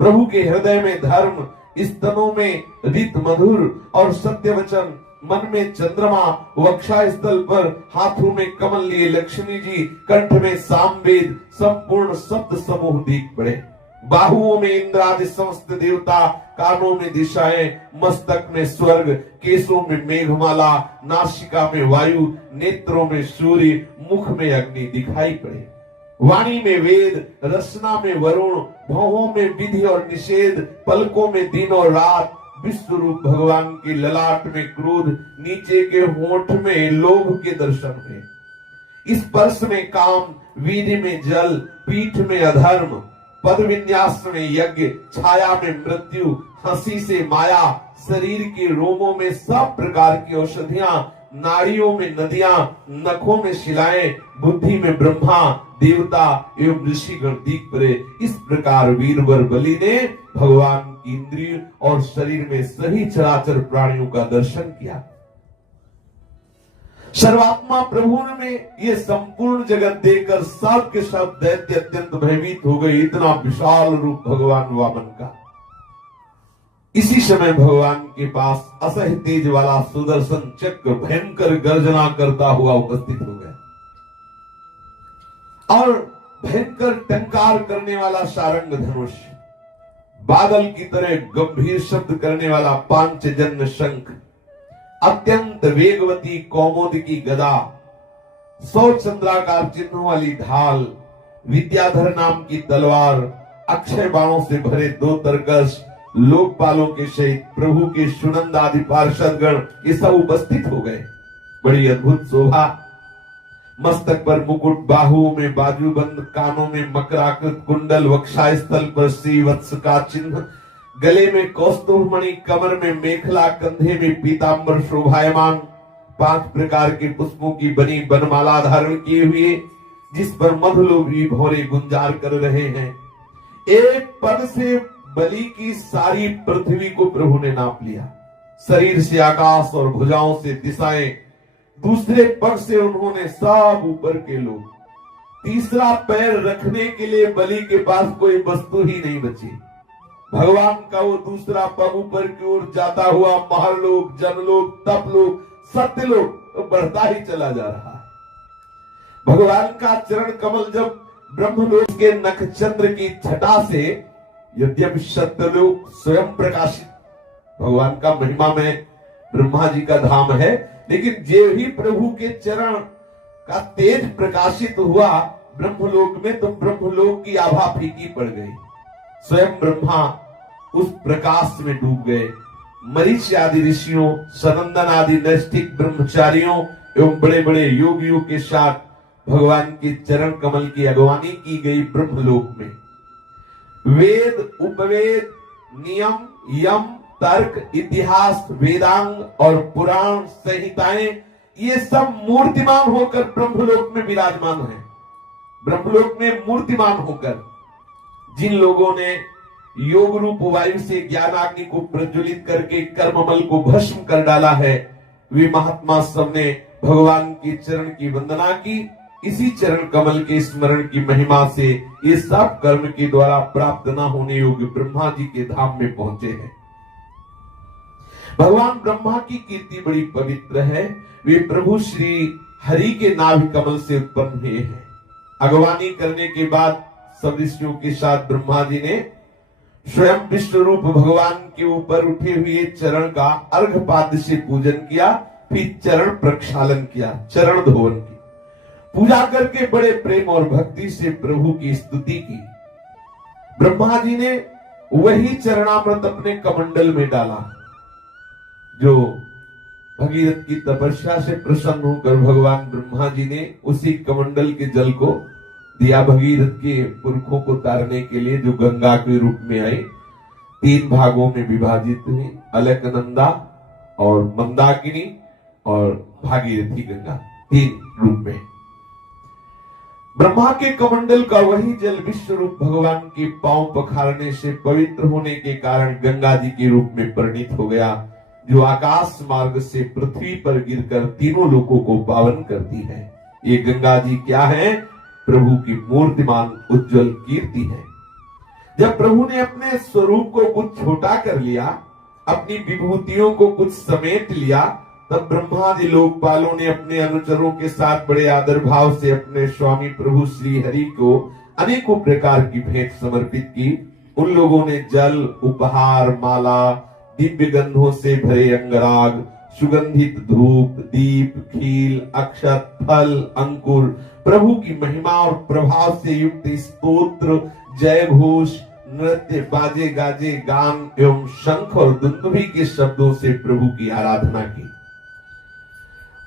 प्रभु के हृदय में धर्म, स्तनों में रीत मधुर और सत्य वचन, मन में चंद्रमा, वक्षा स्थल पर हाथों में कमल लिए लक्ष्मी जी, कंठ में सामवेद, संपूर्ण शब्द समूह दीख पड़े। बाहुओं में इंद्र आदि समस्त देवता, कानों में दिशाएं, मस्तक में स्वर्ग, केसों में मेघमाला, नासिका में वायु, नेत्रों में सूर्य, मुख में अग्नि दिखाई पड़े। वाणी में वेद, रचना में वरुण, भौहों में विधि और निषेध, पलकों में दिन और रात, विश्व रूप भगवान के ललाट में क्रोध, नीचे के होंठ में लोभ के दर्शन हुए। स्पर्श में काम, वीधि में जल, पीठ में अधर्म, पद विन्यास में यज्ञ, छाया में मृत्यु, हंसी से माया, शरीर के रोमों में सब प्रकार की औषधियां, नाड़ियों में नदियां, नखों में शिलाएं, बुद्धि में ब्रह्मा, देवता एवं ऋषिगण दिख पड़े। इस प्रकार वीरवर बलि ने भगवान की इंद्रिय और शरीर में सही चराचर प्राणियों का दर्शन किया। सर्वात्मा प्रभु में ये संपूर्ण जगत देखकर सब के सब दैत्य अत्यंत भयभीत हो गए। इतना विशाल रूप भगवान वामन का। इसी समय भगवान के पास असह्य तेज वाला सुदर्शन चक्र भयंकर गर्जना करता हुआ उपस्थित हो गया और भयंकर टंकार करने वाला सारंग धनुष, बादल की तरह गंभीर शब्द करने वाला पांचजन्य शंख, अत्यंत वेगवती कौमुदी गदा, 100 चंद्राकार चिन्हों वाली ढाल, विद्याधर नाम की तलवार, अक्षय बाणों से भरे 2 तरकश, लोकपालों के सहित प्रभु के सुनंद आदि पार्षदगण ये सब उपस्थित हो गए। बड़ी अद्भुत शोभा। मस्तक पर मुकुट, बाहुओं में बाजूबंद, कानों में मकराकृत कुंडल, वक्षस्थल पर श्रीवत्स का चिन्ह, गले में कौस्तुभ मणि, कमर में मेखला, कंधे में पीतांबर शोभायमान, 5 प्रकार के पुष्पों की बनी बनमाला धारण किए हुए, जिस पर मधुलोभी भौरे गुंजार कर रहे हैं। एक पद से बलि की सारी पृथ्वी को प्रभु ने नाप लिया। शरीर से आकाश और भुजाओं से दिशाएं, दूसरे पग से उन्होंने सब ऊपर के लोग। तीसरा पैर रखने के लिए बलि के पास कोई वस्तु ही नहीं बची। भगवान का वो दूसरा पग ऊपर की ओर जाता हुआ महरलोक, जनलोक, तपलोक, सत्यलोक बढ़ता ही चला जा रहा है। भगवान का चरण कमल जब ब्रह्मलोक के नखचंद्र की छटा से, यद्यपि सत्यलोक स्वयं प्रकाशित, भगवान का महिमा में ब्रह्मा जी का धाम है, लेकिन जे ही प्रभु के चरण का तेज प्रकाशित हुआ ब्रह्मलोक में, तो ब्रह्मलोक की आभा फीकी पड़ गई। स्वयं ब्रह्मा उस प्रकाश में डूब गए। मरीचि आदि ऋषियों, सनंदन आदि नैष्ठिक ब्रह्मचारियों एवं बड़े बड़े योगियों के साथ भगवान के चरण कमल की अगवानी की गई। ब्रह्मलोक में वेद, उपवेद, नियम, यम, तर्क, इतिहास, वेदांग और पुराण संहिताएं, ये सब मूर्तिमान होकर ब्रह्मलोक में विराजमान हैं। ब्रह्मलोक में मूर्तिमान होकर जिन लोगों ने योग रूप वायु से ज्ञानाग्नि को प्रज्वलित करके कर्ममल को भस्म कर डाला है, वे महात्मा सबने भगवान के चरण की वंदना की। इसी चरण कमल के स्मरण की महिमा से ये सब कर्म के द्वारा प्राप्त न होने योग्य ब्रह्मा जी के धाम में पहुंचे हैं। भगवान ब्रह्मा की कीर्ति बड़ी पवित्र है। वे प्रभु श्री हरि के नाभि कमल से उत्पन्न हुए हैं। अगवानी करने के बाद सब ऋषियों के साथ ब्रह्मा जी ने स्वयं विश्व रूप भगवान के ऊपर उठे हुए चरण का अर्घपाद्य से पूजन किया, फिर चरण प्रक्षालन किया, चरण धोवन की पूजा करके बड़े प्रेम और भक्ति से प्रभु की स्तुति की। ब्रह्मा जी ने वही चरणामृत अपने कमंडल में डाला, जो भगीरथ की तपस्या से प्रसन्न होकर भगवान ब्रह्मा जी ने उसी कमंडल के जल को दिया। भगीरथ के पुरखों को तारने के लिए, जो गंगा के रूप में आई, 3 भागों में विभाजित हुई, अलकनंदा और मंदाकिनी और भागीरथी गंगा, 3 रूप में। ब्रह्मा के कमंडल का वही जल विश्व रूप भगवान के पांव पखारने से पवित्र होने के कारण गंगा जी के रूप में परिणित हो गया, जो आकाश मार्ग से पृथ्वी पर गिरकर तीनों लोकों को पावन करती है। ये गंगा जी क्या है? प्रभु की मूर्तिमान उज्जवल कीर्ति है। जब प्रभु ने अपने स्वरूप को कुछ छोटा कर लिया, अपनी विभूतियों को कुछ समेट लिया, तब ब्रह्मादि लोकपालों ने अपने अनुचरों के साथ बड़े आदर भाव से अपने स्वामी प्रभु श्री हरि को अनेकों प्रकार की भेंट समर्पित की। उन लोगों ने जल, उपहार, माला, दिव्य गंधों से भरे अंगराग, सुगंधित धूप, दीप, खील, अक्षत, फल, अंकुर, प्रभु की महिमा और प्रभाव से युक्त स्तोत्र, जय घोष, नृत्य, बाजे गाजे, गान एवं शंख और दुंदुभी के शब्दों से प्रभु की आराधना की।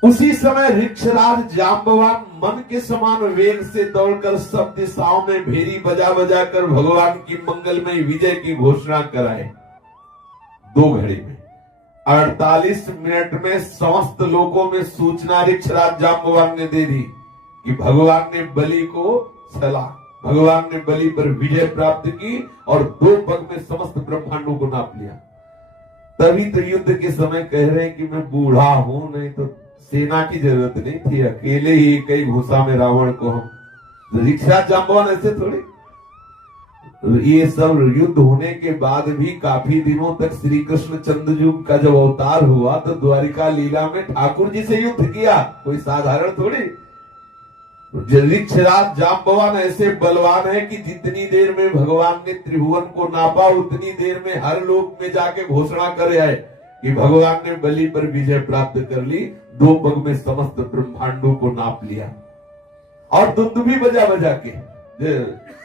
उसी समय ऋक्षराज जांबवान मन के समान वेग से दौड़कर सब दिशाओं में भेरी बजा बजा कर भगवान की मंगलमय विजय की घोषणा कराए। 2 घड़ी में 48 मिनट में समस्त लोगों में सूचना ऋक्षराज जांबवान ने दे दी कि भगवान ने बलि को चला, भगवान ने बलि पर विजय प्राप्त की और 2 पग में समस्त ब्रह्मांडों को नाप लिया। तभी तो युद्ध के समय कह रहे हैं कि मैं बूढ़ा हूं, नहीं तो सेना की जरूरत नहीं थी, अकेले ही कई घुसा में रावण को हम। ऋक्षराज जांबवान ऐसे थोड़ी। ये सब युद्ध होने के बाद भी काफी दिनों तक श्री कृष्ण चंद्रयुग का जब अवतार हुआ तो द्वारिका लीला में ठाकुर जी से युद्ध किया, कोई साधारण थोड़ी। ऋक्षराज जांबवान ऐसे बलवान है कि जितनी देर में भगवान ने त्रिभुवन को नापा उतनी देर में हर लोक में जाके घोषणा कर आए कि भगवान ने बलि पर विजय प्राप्त कर ली, 2 पग में समस्त ब्रह्मांडों को नाप लिया। और दुंदुभी बजा बजा के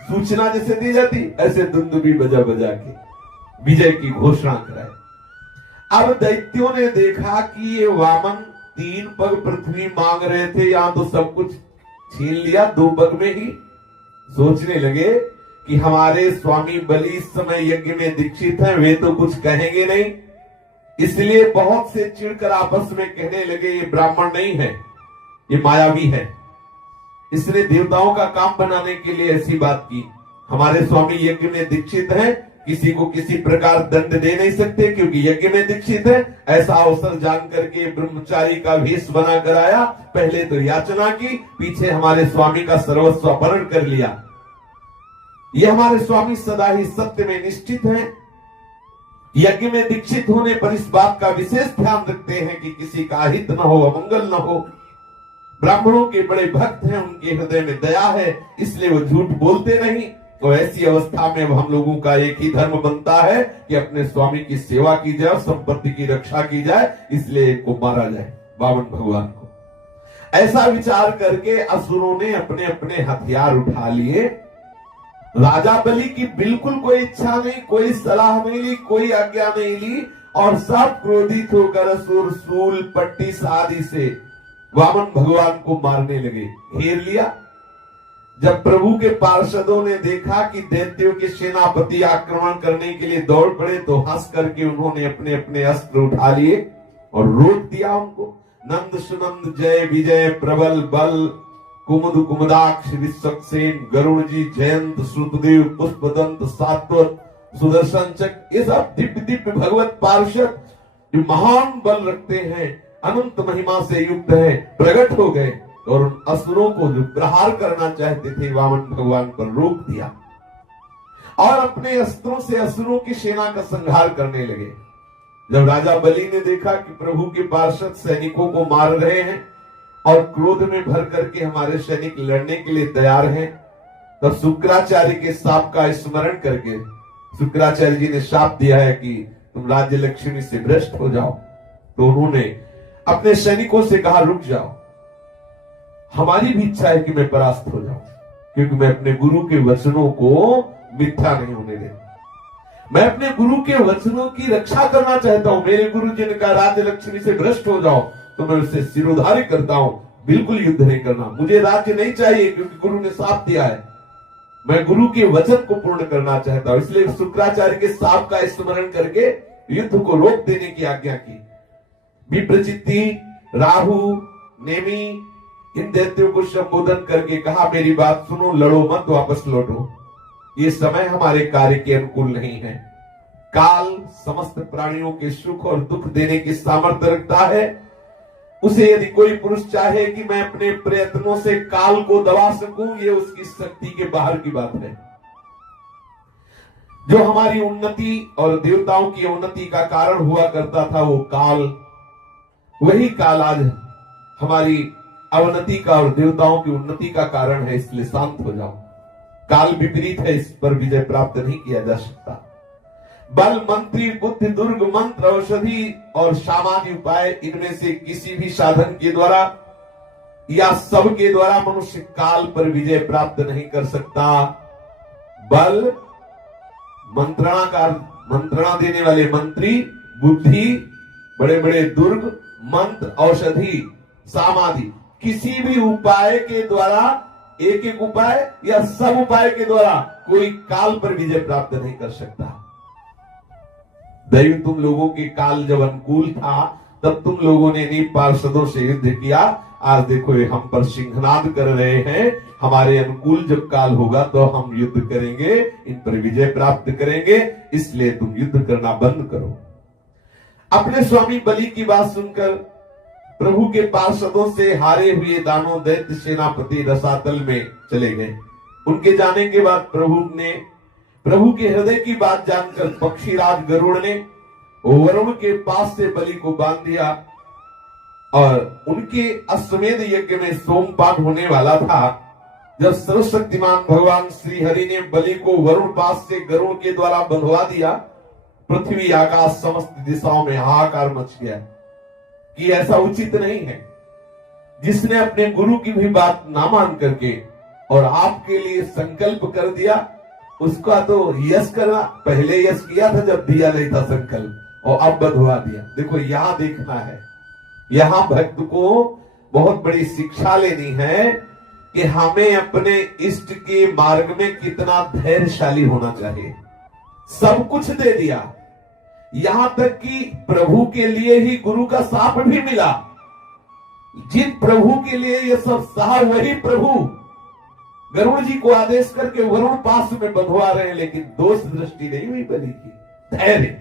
सूचना जैसे दी जाती ऐसे दुंदुभी बजा बजा के विजय की घोषणा कराई। अब दैत्यों ने देखा कि ये वामन 3 पग पृथ्वी मांग रहे थे, यहां तो सब कुछ छीन लिया 2 पग में ही। सोचने लगे कि हमारे स्वामी बलि इस समय यज्ञ में दीक्षित हैं, वे तो कुछ कहेंगे नहीं, इसलिए बहुत से चिढ़कर आपस में कहने लगे ये ब्राह्मण नहीं है, ये मायावी है, इसने देवताओं का काम बनाने के लिए ऐसी बात की। हमारे स्वामी यज्ञ में दीक्षित हैं, किसी को किसी प्रकार दंड दे नहीं सकते क्योंकि यज्ञ में दीक्षित है। ऐसा अवसर जान करके ब्रह्मचारी का वेश बना कर आया, पहले तो याचना की, पीछे हमारे स्वामी का सर्वस्व अपहरण कर लिया। ये हमारे स्वामी सदा ही सत्य में निश्चित हैं, यज्ञ में दीक्षित होने पर इस बात का विशेष ध्यान रखते हैं कि किसी का अहित न हो, अमंगल न हो। ब्राह्मणों के बड़े भक्त हैं, उनके हृदय में दया है, इसलिए वो झूठ बोलते नहीं। तो ऐसी अवस्था में हम लोगों का एक ही धर्म बनता है कि अपने स्वामी की सेवा की जाए, संपत्ति की रक्षा की जाए, इसलिए एक को मारा जाए, वामन भगवान को। ऐसा विचार करके असुरों ने अपने अपने हथियार उठा लिए। राजा बलि की बिल्कुल कोई इच्छा नहीं, कोई सलाह नहीं ली, कोई आज्ञा नहीं ली, और सब क्रोधित होकर असुर सूल पट्टी आदि से वामन भगवान को मारने लगे, घेर लिया। जब प्रभु के पार्षदों ने देखा कि दैत्यों के सेनापति आक्रमण करने के लिए दौड़ पड़े तो हंस करके उन्होंने अपने अपने अस्त्र उठा लिए और रोक दिया उनको। नंद सुनंद जय विजय प्रबल बल कुमुद कुमुदाक्ष विश्वक्सेन गरुड़ जी जयंत श्रुतदेव पुष्पदंत सात्वत सुदर्शन चक्र, ये सब दिव्य दिव्य भगवत पार्षद जो महान बल रखते हैं, अनंत महिमा से युक्त है, प्रकट हो गए और उन असुरों को जो प्रहार करना चाहते थे वामन भगवान पर रोक दिया और अपने अस्त्रों से असुरों की सेना का संहार करने लगे। जब राजा बलि ने देखा कि प्रभु के पार्षद सैनिकों को मार रहे हैं और क्रोध में भर करके हमारे सैनिक लड़ने के लिए तैयार हैं, तब शुक्राचार्य के शाप का स्मरण करके शुक्राचार्य जी ने शाप दिया है कि तुम राज्य लक्ष्मी से भ्रष्ट हो जाओ। तो उन्होंने अपने सैनिकों से कहा रुक जाओ, हमारी भी इच्छा है कि मैं परास्त हो जाऊं, क्योंकि मैं अपने गुरु के वचनों को मिथ्या नहीं होने देता। मैं अपने गुरु के वचनों की रक्षा करना चाहता हूं। मेरे गुरु जी ने कहा राज्य लक्ष्मी से भ्रष्ट हो जाओ, तो मैं उससे सिरोधार्य करता हूं, बिल्कुल युद्ध नहीं करना, मुझे राज्य नहीं चाहिए क्योंकि गुरु ने शाप दिया है। मैं गुरु के वचन को पूर्ण करना चाहता हूं, इसलिए शुक्राचार्य के शाप का स्मरण करके युद्ध को रोक देने की आज्ञा की। विप्रचित्ति, राहु, नेमी इन दैत्यों को संबोधन करके कहा मेरी बात सुनो, लड़ो मत, वापस लौटो, ये समय हमारे कार्य के अनुकूल नहीं है। काल समस्त प्राणियों के सुख और दुख देने की सामर्थ्य रखता है। उसे यदि कोई पुरुष चाहे कि मैं अपने प्रयत्नों से काल को दबा सकूं, ये उसकी शक्ति के बाहर की बात है। जो हमारी उन्नति और देवताओं की उन्नति का कारण हुआ करता था वो काल, वही काल आज हमारी अवनति का और देवताओं की उन्नति का कारण है, इसलिए शांत हो जाओ। काल विपरीत है, इस पर विजय प्राप्त नहीं किया जा सकता। बल, मंत्री, बुद्धि, दुर्ग, मंत्र, औषधि और सामान्य उपाय, इनमें से किसी भी साधन के द्वारा या सब के द्वारा मनुष्य काल पर विजय प्राप्त नहीं कर सकता। बल मंत्रणा देने वाले मंत्री, बुद्धि, बड़े बड़े दुर्ग, मंत्र, औषधि, समाधि, किसी भी उपाय के द्वारा, एक एक उपाय या सब उपाय के द्वारा कोई काल पर विजय प्राप्त नहीं कर सकता। दैव तुम लोगों के काल जब अनुकूल था तब तुम लोगों ने इन्हीं पार्षदों से युद्ध किया। आज देखो ये हम पर सिंहनाद कर रहे हैं। हमारे अनुकूल जब काल होगा तो हम युद्ध करेंगे, इन पर विजय प्राप्त करेंगे, इसलिए तुम युद्ध करना बंद करो। अपने स्वामी बलि की बात सुनकर प्रभु के पार्षदों से हारे हुए दानव दैत्य सेनापति रसातल में चले गए। उनके जाने के बाद प्रभु के हृदय की बात जानकर पक्षीराज गरुड़ ने वरुण के पास से बलि को बांध दिया और उनके अश्वमेध यज्ञ में सोमपान होने वाला था। जब सर्वशक्तिमान भगवान श्री हरि ने बलि को वरुण पास से गरुड़ के द्वारा बंधवा दिया, पृथ्वी आकाश समस्त दिशाओं में हाहाकार मच गया कि ऐसा उचित नहीं है। जिसने अपने गुरु की भी बात ना मान करके और आपके लिए संकल्प कर दिया, उसका तो यश करना, पहले यश किया था जब दिया नहीं था संकल्प, और अब बंधवा दिया। देखो यहां देखना है, यहां भक्त को बहुत बड़ी शिक्षा लेनी है कि हमें अपने इष्ट के मार्ग में कितना धैर्यशाली होना चाहिए। सब कुछ दे दिया, यहां तक कि प्रभु के लिए ही गुरु का शाप भी मिला। जिन प्रभु के लिए ये सब सहा वही प्रभु गरुड़ जी को आदेश करके वरुण पास में बंधवा रहे हैं, लेकिन दोष दृष्टि नहीं हुई बलि की। धैर्य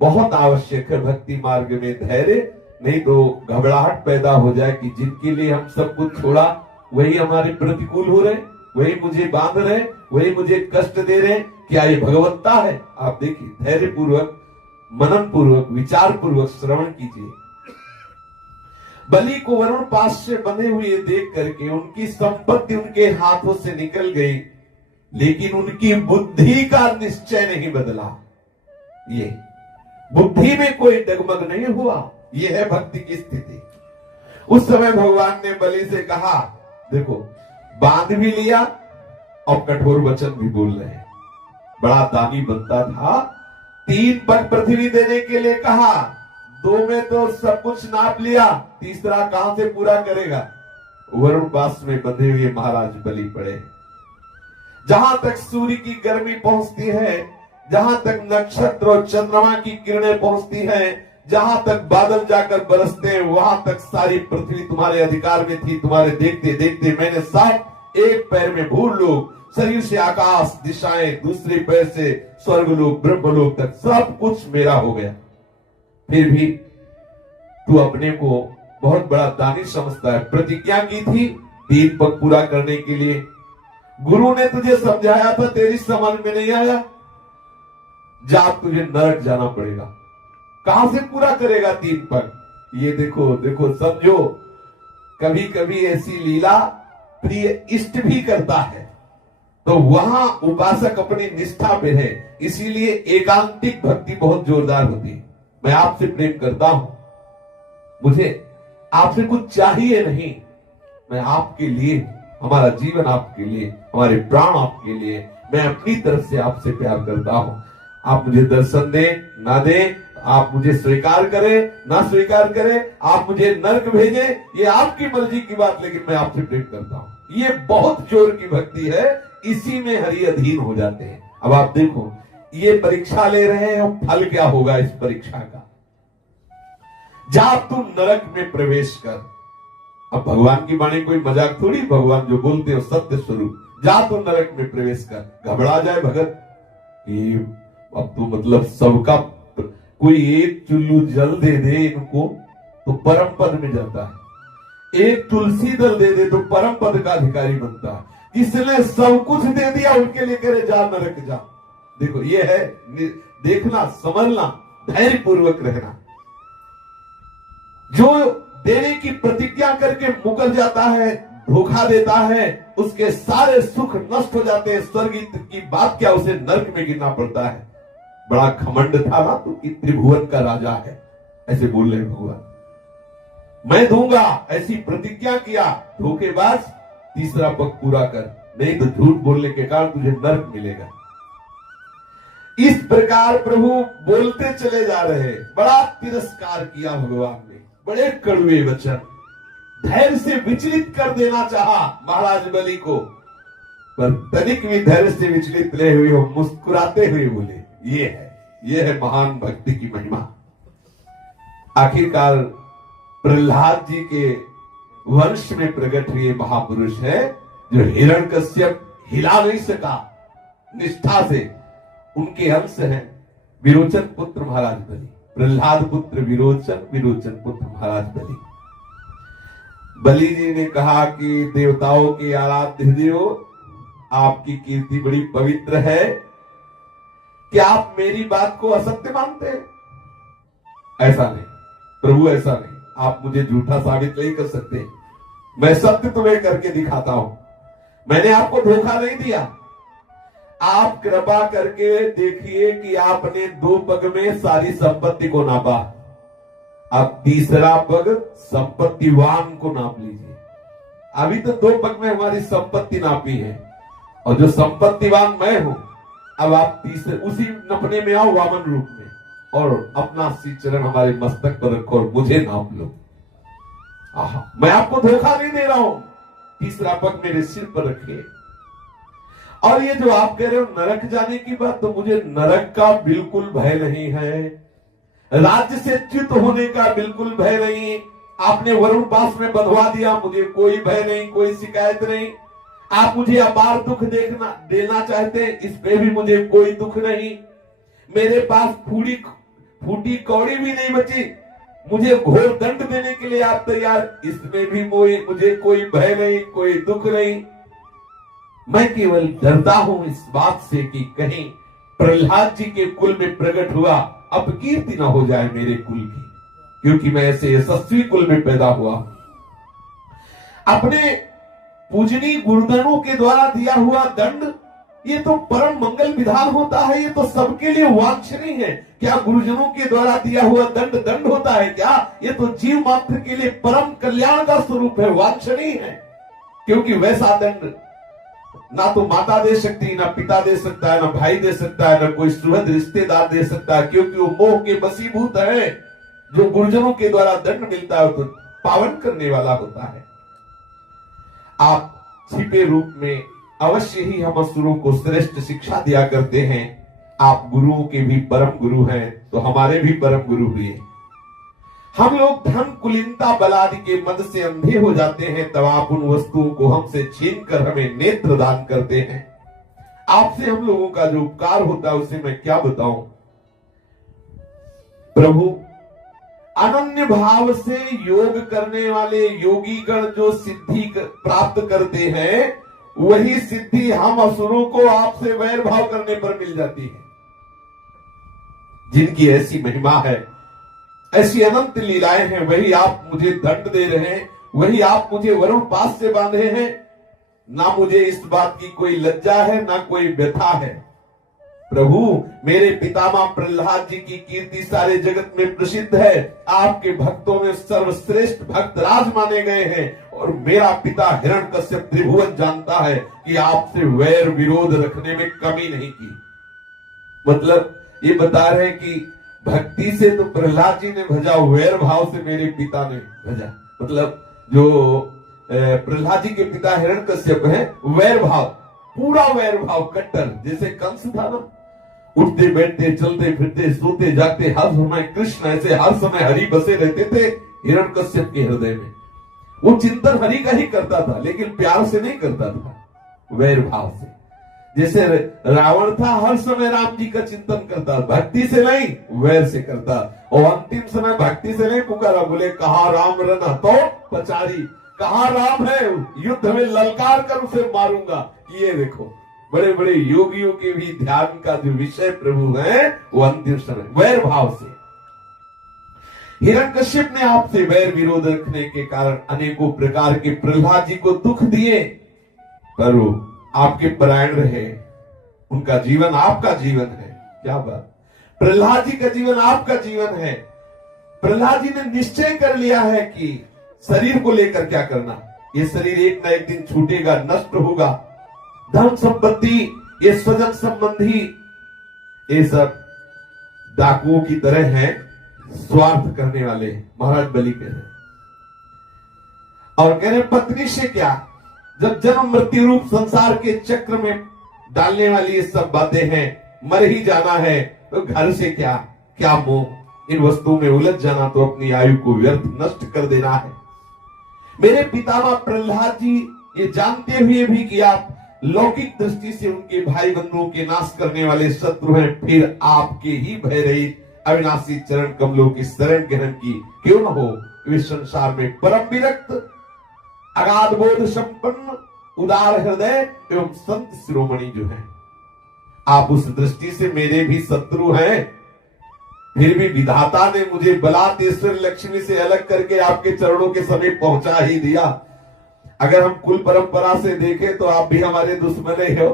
बहुत आवश्यक है भक्ति मार्ग में, धैर्य, नहीं तो घबराहट पैदा हो जाए कि जिनके लिए हम सब कुछ छोड़ा वही हमारे प्रतिकूल हो रहे, वही मुझे बांध रहे, वही मुझे कष्ट दे रहे। क्या ये भगवत्ता है? आप देखिए, धैर्य पूर्वक, मनन पूर्वक, विचार पूर्वक श्रवण कीजिए। बलि को वरुण पास से बंधे हुए देख करके उनकी संपत्ति उनके हाथों से निकल गई, लेकिन उनकी बुद्धि का निश्चय नहीं बदला। ये बुद्धि में कोई डगमग नहीं हुआ। ये है भक्ति की स्थिति। उस समय भगवान ने बलि से कहा, देखो बांध भी लिया और कठोर वचन भी बोल रहे हैं। बड़ा दानी बनता था। 3 पग पृथ्वी देने के लिए कहा, 2 में तो सब कुछ नाप लिया, तीसरा कहां से पूरा करेगा? वरुण पास में बंधे हुए महाराज बलि पड़े। जहां तक सूर्य की गर्मी पहुंचती है, जहां तक नक्षत्र और चंद्रमा की किरणें पहुंचती हैं, जहां तक बादल जाकर बरसते हैं, वहां तक सारी पृथ्वी तुम्हारे अधिकार में थी। तुम्हारे देखते देखते मैंने साफ एक पैर में भूलोक, शरीर से आकाश, दिशाएं, दूसरे पैर से स्वर्गलोक, ब्रह्मलोक तक सब कुछ मेरा हो गया। फिर भी तू अपने को बहुत बड़ा दानी समझता है। प्रतिज्ञा की थी 3 पग पूरा करने के लिए। गुरु ने तुझे समझाया था, तेरी समझ में नहीं आया, जा तुझे नरक जाना पड़ेगा। कहां से पूरा करेगा 3 पग? ये देखो देखो, समझो, कभी कभी ऐसी लीला प्रिय इष्ट भी करता है तो वहां उपासक अपनी निष्ठा पे है। इसीलिए एकांतिक भक्ति बहुत जोरदार होती है। मैं आपसे प्रेम करता हूं, मुझे आपसे कुछ चाहिए नहीं, मैं आपके लिए, हमारा जीवन आपके लिए, हमारे प्राण आपके लिए, मैं अपनी तरफ से आपसे प्यार करता हूं। आप मुझे दर्शन दें ना दें, आप मुझे स्वीकार करें ना स्वीकार करें, आप मुझे नरक भेजें, ये आपकी मर्जी की बात, लेकिन मैं आपसे प्रेम करता हूं। ये बहुत जोर की भक्ति है, इसी में हरि अधीन हो जाते हैं। अब आप देखो, ये परीक्षा ले रहे हैं और फल क्या होगा इस परीक्षा का? जा तू नरक में प्रवेश कर। अब भगवान की वाणी कोई मजाक थोड़ी, भगवान जो बोलते हो सत्य स्वरूप। जा तू नरक में प्रवेश कर। घबरा जाए भगत कि अब तो मतलब सबका कोई एक चुल्लू जल दे दे इनको तो परम पद में जाता है, एक तुलसी दल दे दे तो परम पद का अधिकारी बनता है। इसने सब कुछ दे दिया, उनके लिए करे जा नरक जा। देखो ये है देखना, समझना, धैर्य पूर्वक रहना। जो देने की प्रतिज्ञा करके मुकर जाता है, धोखा देता है, उसके सारे सुख नष्ट हो जाते हैं। स्वर्ग की बात क्या, उसे नरक में गिरना पड़ता है। बड़ा घमंड था ना तो कि त्रिभुवन का राजा है, ऐसे बोल रहे भगवान। मैं दूंगा ऐसी प्रतिज्ञा किया, धोखेबाज, तीसरा पग पूरा कर, नहीं तो झूठ बोलने के कारण तुझे नरक मिलेगा। इस प्रकार प्रभु बोलते चले जा रहे। बड़ा तिरस्कार किया भगवान ने, बड़े कड़वे वचन, धैर्य से विचलित कर देना चाहा महाराज बलि को, पर तनिक भी धैर्य से विचलित नहीं हुए, वो मुस्कुराते हुए बोले ये है महान भक्ति की महिमा। आखिरकार प्रहलाद जी के वंश में प्रकट हुए महापुरुष है, जो हिरण्यकश्यप हिला नहीं सका निष्ठा से, उनके अंश हैं विरोचन पुत्र महाराज बलि। प्रहलाद पुत्र विरोचन, विरोचन पुत्र महाराज बलि। बलि जी ने कहा कि देवताओं के आराध्य देव, आपकी कीर्ति बड़ी पवित्र है, क्या आप मेरी बात को असत्य मानते हैं? ऐसा नहीं प्रभु, ऐसा नहीं, आप मुझे झूठा साबित नहीं कर सकते, मैं सत्य तुम्हें करके दिखाता हूं। मैंने आपको धोखा नहीं दिया, आप कृपा करके देखिए कि आपने 2 पग में सारी संपत्ति को नापा, अब तीसरा पग संपत्तिवान को नाप लीजिए। अभी तो 2 पग में हमारी संपत्ति नापी है, और जो संपत्तिवान मैं हूं, अब आप तीसरे उसी नपने में आओ वामन रूप में, और अपना श्री चरण हमारे मस्तक पर रखो और मुझे नाप लो। मैं आपको धोखा नहीं दे रहा हूं, तीसरा पग मेरे सिर पर रखिए। और ये जो आप कह रहे हो नरक जाने की बात, तो मुझे नरक का बिल्कुल भय नहीं है, राज्य से च्युत होने का बिल्कुल भय नहीं। आपने वरुण पास में बंधवा दिया, मुझे कोई भय नहीं, कोई शिकायत नहीं। आप मुझे अपार दुख देना चाहते हैं, इस पे भी मुझे कोई दुख नहीं। मेरे पास फूटी कौड़ी भी नहीं बची, मुझे घोर दंड देने के लिए आप तैयार, इसमें भी मुझे कोई भय नहीं, कोई दुख नहीं। मैं केवल डरता हूं इस बात से कि कहीं प्रहलाद जी के कुल में प्रकट हुआ अपकीर्ति ना हो जाए मेरे कुल की, क्योंकि मैं ऐसे यशस्वी कुल में पैदा हुआ। अपने पूजनीय गुरुजनों के द्वारा दिया हुआ दंड, ये तो परम मंगल विधान होता है, ये तो सबके लिए वांछनीय है। क्या गुरुजनों के द्वारा दिया हुआ दंड होता है क्या? ये तो जीव मात्र के लिए परम कल्याण का स्वरूप है, वांछनीय है। क्योंकि वैसा दंड ना तो माता दे सकती, ना पिता दे सकता है, ना भाई दे सकता है, ना कोई सुहृद रिश्तेदार दे सकता है, क्योंकि वो मोह के वशीभूत है। जो गुरुजनों के द्वारा दंड मिलता है तो पावन करने वाला होता है। आप छिपे रूप में अवश्य ही हम असुरों को श्रेष्ठ शिक्षा दिया करते हैं। आप गुरुओं के भी परम गुरु हैं, तो हमारे भी परम गुरु हुए। हम लोग धन कुलीनता बलादि के मद से अंधे हो जाते हैं, तब आप उन वस्तुओं को हमसे छीन कर हमें नेत्र दान करते हैं। आपसे हम लोगों का जो उपकार होता है उसे मैं क्या बताऊं। प्रभु, अनन्य भाव से योग करने वाले योगी गण जो सिद्धि प्राप्त करते हैं, वही सिद्धि हम असुरों को आपसे वैर भाव करने पर मिल जाती है। जिनकी ऐसी महिमा है, ऐसी अनंत लीलाएं हैं, वही आप मुझे दंड दे रहे हैं, वही आप मुझे वरुण पास से बांधे हैं। ना मुझे इस बात की कोई लज्जा है, ना कोई व्यथा है। प्रभु, मेरे पितामह प्रहलाद जी की कीर्ति सारे जगत में प्रसिद्ध है। आपके भक्तों में सर्वश्रेष्ठ भक्त राज माने गए हैं, और मेरा पिता हिरण्यकश्यप त्रिभुवन जानता है कि आपसे वैर विरोध रखने में कमी नहीं की। मतलब ये बता रहे हैं कि भक्ति से तो प्रहलाद जी ने भजा, वैर भाव से मेरे पिता ने भजा। मतलब जो प्रहलाद जी के पिता हिरण्यकश्यप हैं, वैर भाव, पूरा वैर भाव, कट्टर। जैसे कंस था ना, उठते बैठते चलते फिरते सोते जागते हर समय कृष्ण, ऐसे हर समय हरि बसे रहते थे हिरण्यकश्यप के हृदय में। वो चिंतन हरि का ही करता था, लेकिन प्यार से नहीं करता था, वैर भाव से। जैसे रावण था, हर समय राम जी का चिंतन करता, भक्ति से नहीं वैर से करता। और अंतिम समय भक्ति से नहीं पुकारा, बोले कहा राम रन तो पचारी, कहा राम है, युद्ध में ललकार कर उसे मारूंगा। ये देखो, बड़े बड़े योगियों के भी ध्यान का जो विषय प्रभु है, वो अंतिम समय वैर भाव से। हिरण्यकश्यप ने आपसे वैर विरोध रखने के कारण अनेकों प्रकार के प्रहलाद जी को दुख दिए, पर वो आपके परायण रहे। उनका जीवन आपका जीवन है। क्या बात, प्रहलाद जी का जीवन आपका जीवन है। प्रहलाद जी ने निश्चय कर लिया है कि शरीर को लेकर क्या करना। ये शरीर एक ना एक दिन छूटेगा, नष्ट होगा। धन संपत्ति, ये स्वजन संबंधी, ये सब डाकुओं की तरह हैं, स्वार्थ करने वाले। महाराज बलि कह रहे और कह रहे पत्नी से क्या, जब जन्म मृत्यु रूप संसार के चक्र में डालने वाली ये सब बातें हैं, मर ही जाना है तो घर से क्या, क्या मोह, इन वस्तुओं में उलझ जाना तो अपनी आयु को व्यर्थ नष्ट कर देना है। मेरे पितामह प्रहलाद जी ये जानते हुए भी कि आप लौकिक दृष्टि से उनके भाई बंधुओं के नाश करने वाले शत्रु हैं, फिर आपके ही भय रहित अविनाशी चरण कमलों की शरण ग्रहण की क्यों न हो। वे संसार में परम विरक्त, अगाध बोध संपन्न, उदार हृदय एवं संत शिरोमणि जो है, आप उस दृष्टि से मेरे भी शत्रु हैं, फिर भी विधाता ने मुझे बलातेश्वर लक्ष्मी से अलग करके आपके चरणों के समीप पहुंचा ही दिया। अगर हम कुल परंपरा से देखें तो आप भी हमारे दुश्मन ही हो,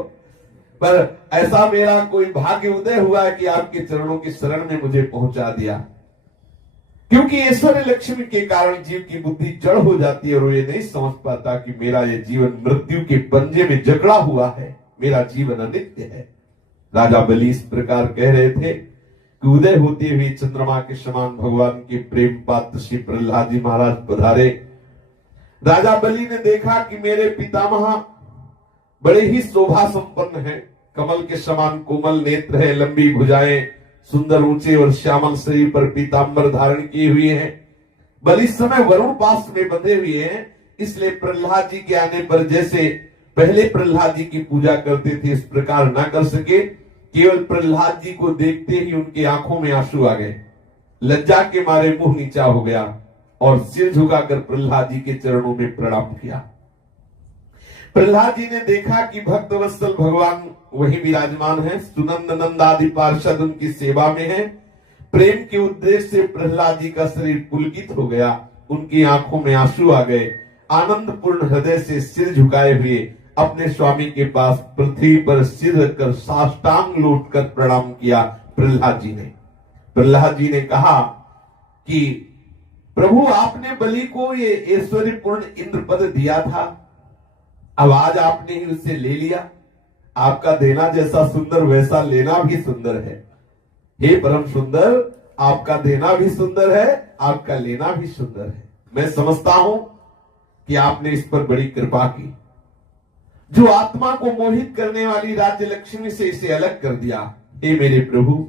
पर ऐसा मेरा कोई भाग्य उदय हुआ है कि आपके चरणों की शरण में मुझे पहुंचा दिया। क्योंकि ऐश्वर्य लक्ष्मी के कारण जीव की बुद्धि जड़ हो जाती है और वो ये नहीं समझ पाता कि मेरा ये जीवन मृत्यु के पंजे में जकड़ा हुआ है, मेरा जीवन अनित्य है। राजा बलि इस प्रकार कह रहे थे कि उदय होते हुए चंद्रमा के समान भगवान के प्रेम पात्र श्री प्रहलाद जी महाराज पधारे। राजा बलि ने देखा कि मेरे पितामह बड़े ही शोभा संपन्न हैं, कमल के समान कोमल नेत्र है, लंबी भुजाएं, सुंदर ऊंचे और श्यामल शरीर पर पीतांबर धारण किए हुए हैं। बलि इस समय वरुण पास में बंधे हुए हैं, इसलिए प्रहलाद जी के आने पर जैसे पहले प्रहलाद जी की पूजा करते थे इस प्रकार ना कर सके। केवल प्रहलाद जी को देखते ही उनकी आंखों में आंसू आ गए, लज्जा के मारे मुंह नीचा हो गया और सिर झुकाकर प्रहलाद जी के चरणों में प्रणाम किया। प्रहलाद जी ने देखा कि भक्त वत्सल भगवान वही विराजमान है, सुनंद नंद आदि पार्षद उनकी सेवा में है। प्रेम के उद्देश्य से प्रहलाद जी का शरीर पुलकित हो गया, उनकी आंखों में आंसू आ गए। आनंद पूर्ण हृदय से सिर झुकाए हुए अपने स्वामी के पास पृथ्वी पर सिर रखकर साष्टांग लौटकर प्रणाम किया प्रहलाद जी ने। प्रहलाद जी ने कहा कि प्रभु आपने बलि को ये ऐश्वर्य पूर्ण इंद्र पद दिया था, अब आज आपने ही उससे ले लिया। आपका देना जैसा सुंदर वैसा लेना भी सुंदर है। हे परम सुंदर, आपका देना भी सुंदर है, आपका लेना भी सुंदर है। मैं समझता हूं कि आपने इस पर बड़ी कृपा की, जो आत्मा को मोहित करने वाली राज्य लक्ष्मी से इसे अलग कर दिया। हे मेरे प्रभु,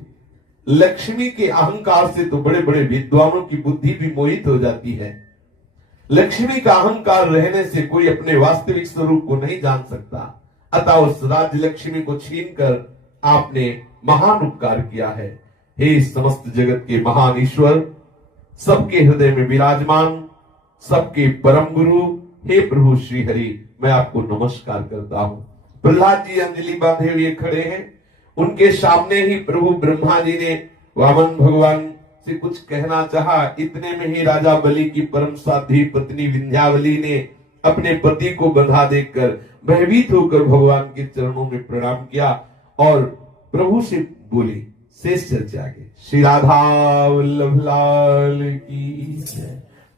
लक्ष्मी के अहंकार से तो बड़े बड़े विद्वानों की बुद्धि भी मोहित हो जाती है। लक्ष्मी का अहंकार रहने से कोई अपने वास्तविक स्वरूप को नहीं जान सकता, अतः उस राज्य लक्ष्मी को छीनकर आपने महान उपकार किया है। हे समस्त जगत के महान ईश्वर, सबके हृदय में विराजमान, सबके परम गुरु, हे प्रभु श्री हरि, मैं आपको नमस्कार करता हूं। प्रहलाद जी अंजलि बांधे हुए खड़े हैं, उनके सामने ही प्रभु ब्रह्मा जी ने वामन भगवान से कुछ कहना चाहा। इतने में ही राजा बलि की परम साध्वी पत्नी विंध्यावली ने अपने पति को बंधा देखकर भयभीत होकर भगवान के चरणों में प्रणाम किया और प्रभु से बोली, शेष चर्चा आगे। श्री राधा वल्लभ लाल की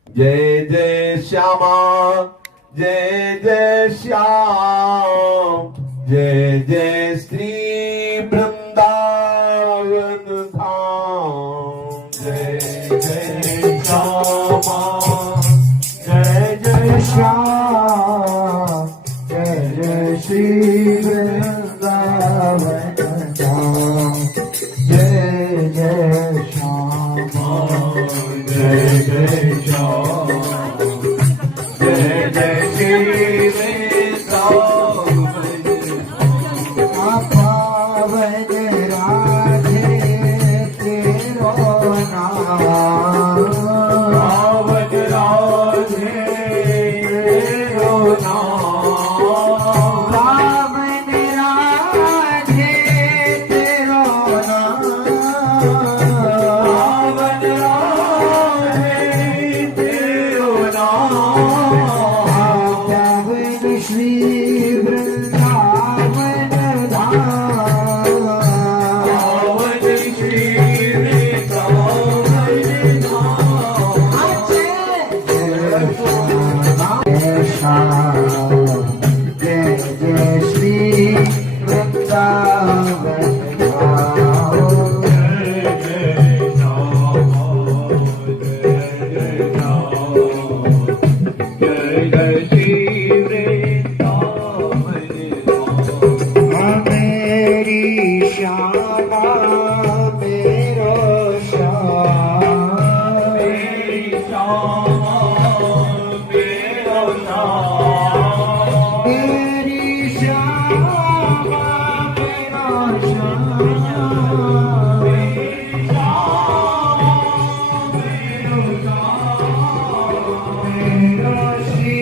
जय जय श्यामा, जय जय श्याम, जय जय श्री वृंदावन धाम। जय जय श्यामा, जय जय श्याम, जय जय श्री वृंदावन धाम। जय जय श्यामा, जय जय श्याम, जय जय श्री वृंदावन। पावन श्यामा मेरो श्याम मेरी श्यामा मेरो श्याम मेरी श्यामा मेरो श्याम मेरो श्री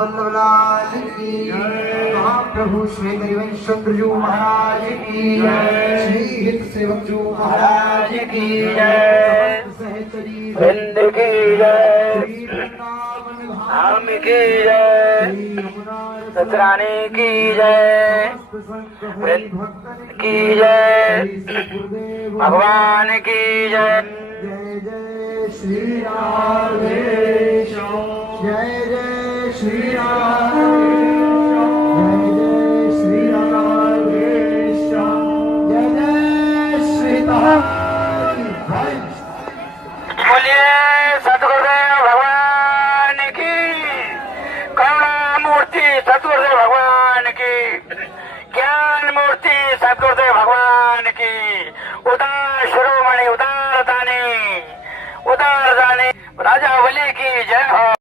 वृंदावन प्रभु श्री हरिवंशचंद्र जी महाराज की जय श्री हित सेवक जी महाराज की जय सहचरी वृंद की जय श्री वृंदावन धाम की जय सतराने की जय वृंद की जय भगवान की जय जय जय श्री राधे जय जय श्री राधे बोलिए सतगुरुदेव भगवान की करुणा मूर्ति सतगुरुदेव भगवान की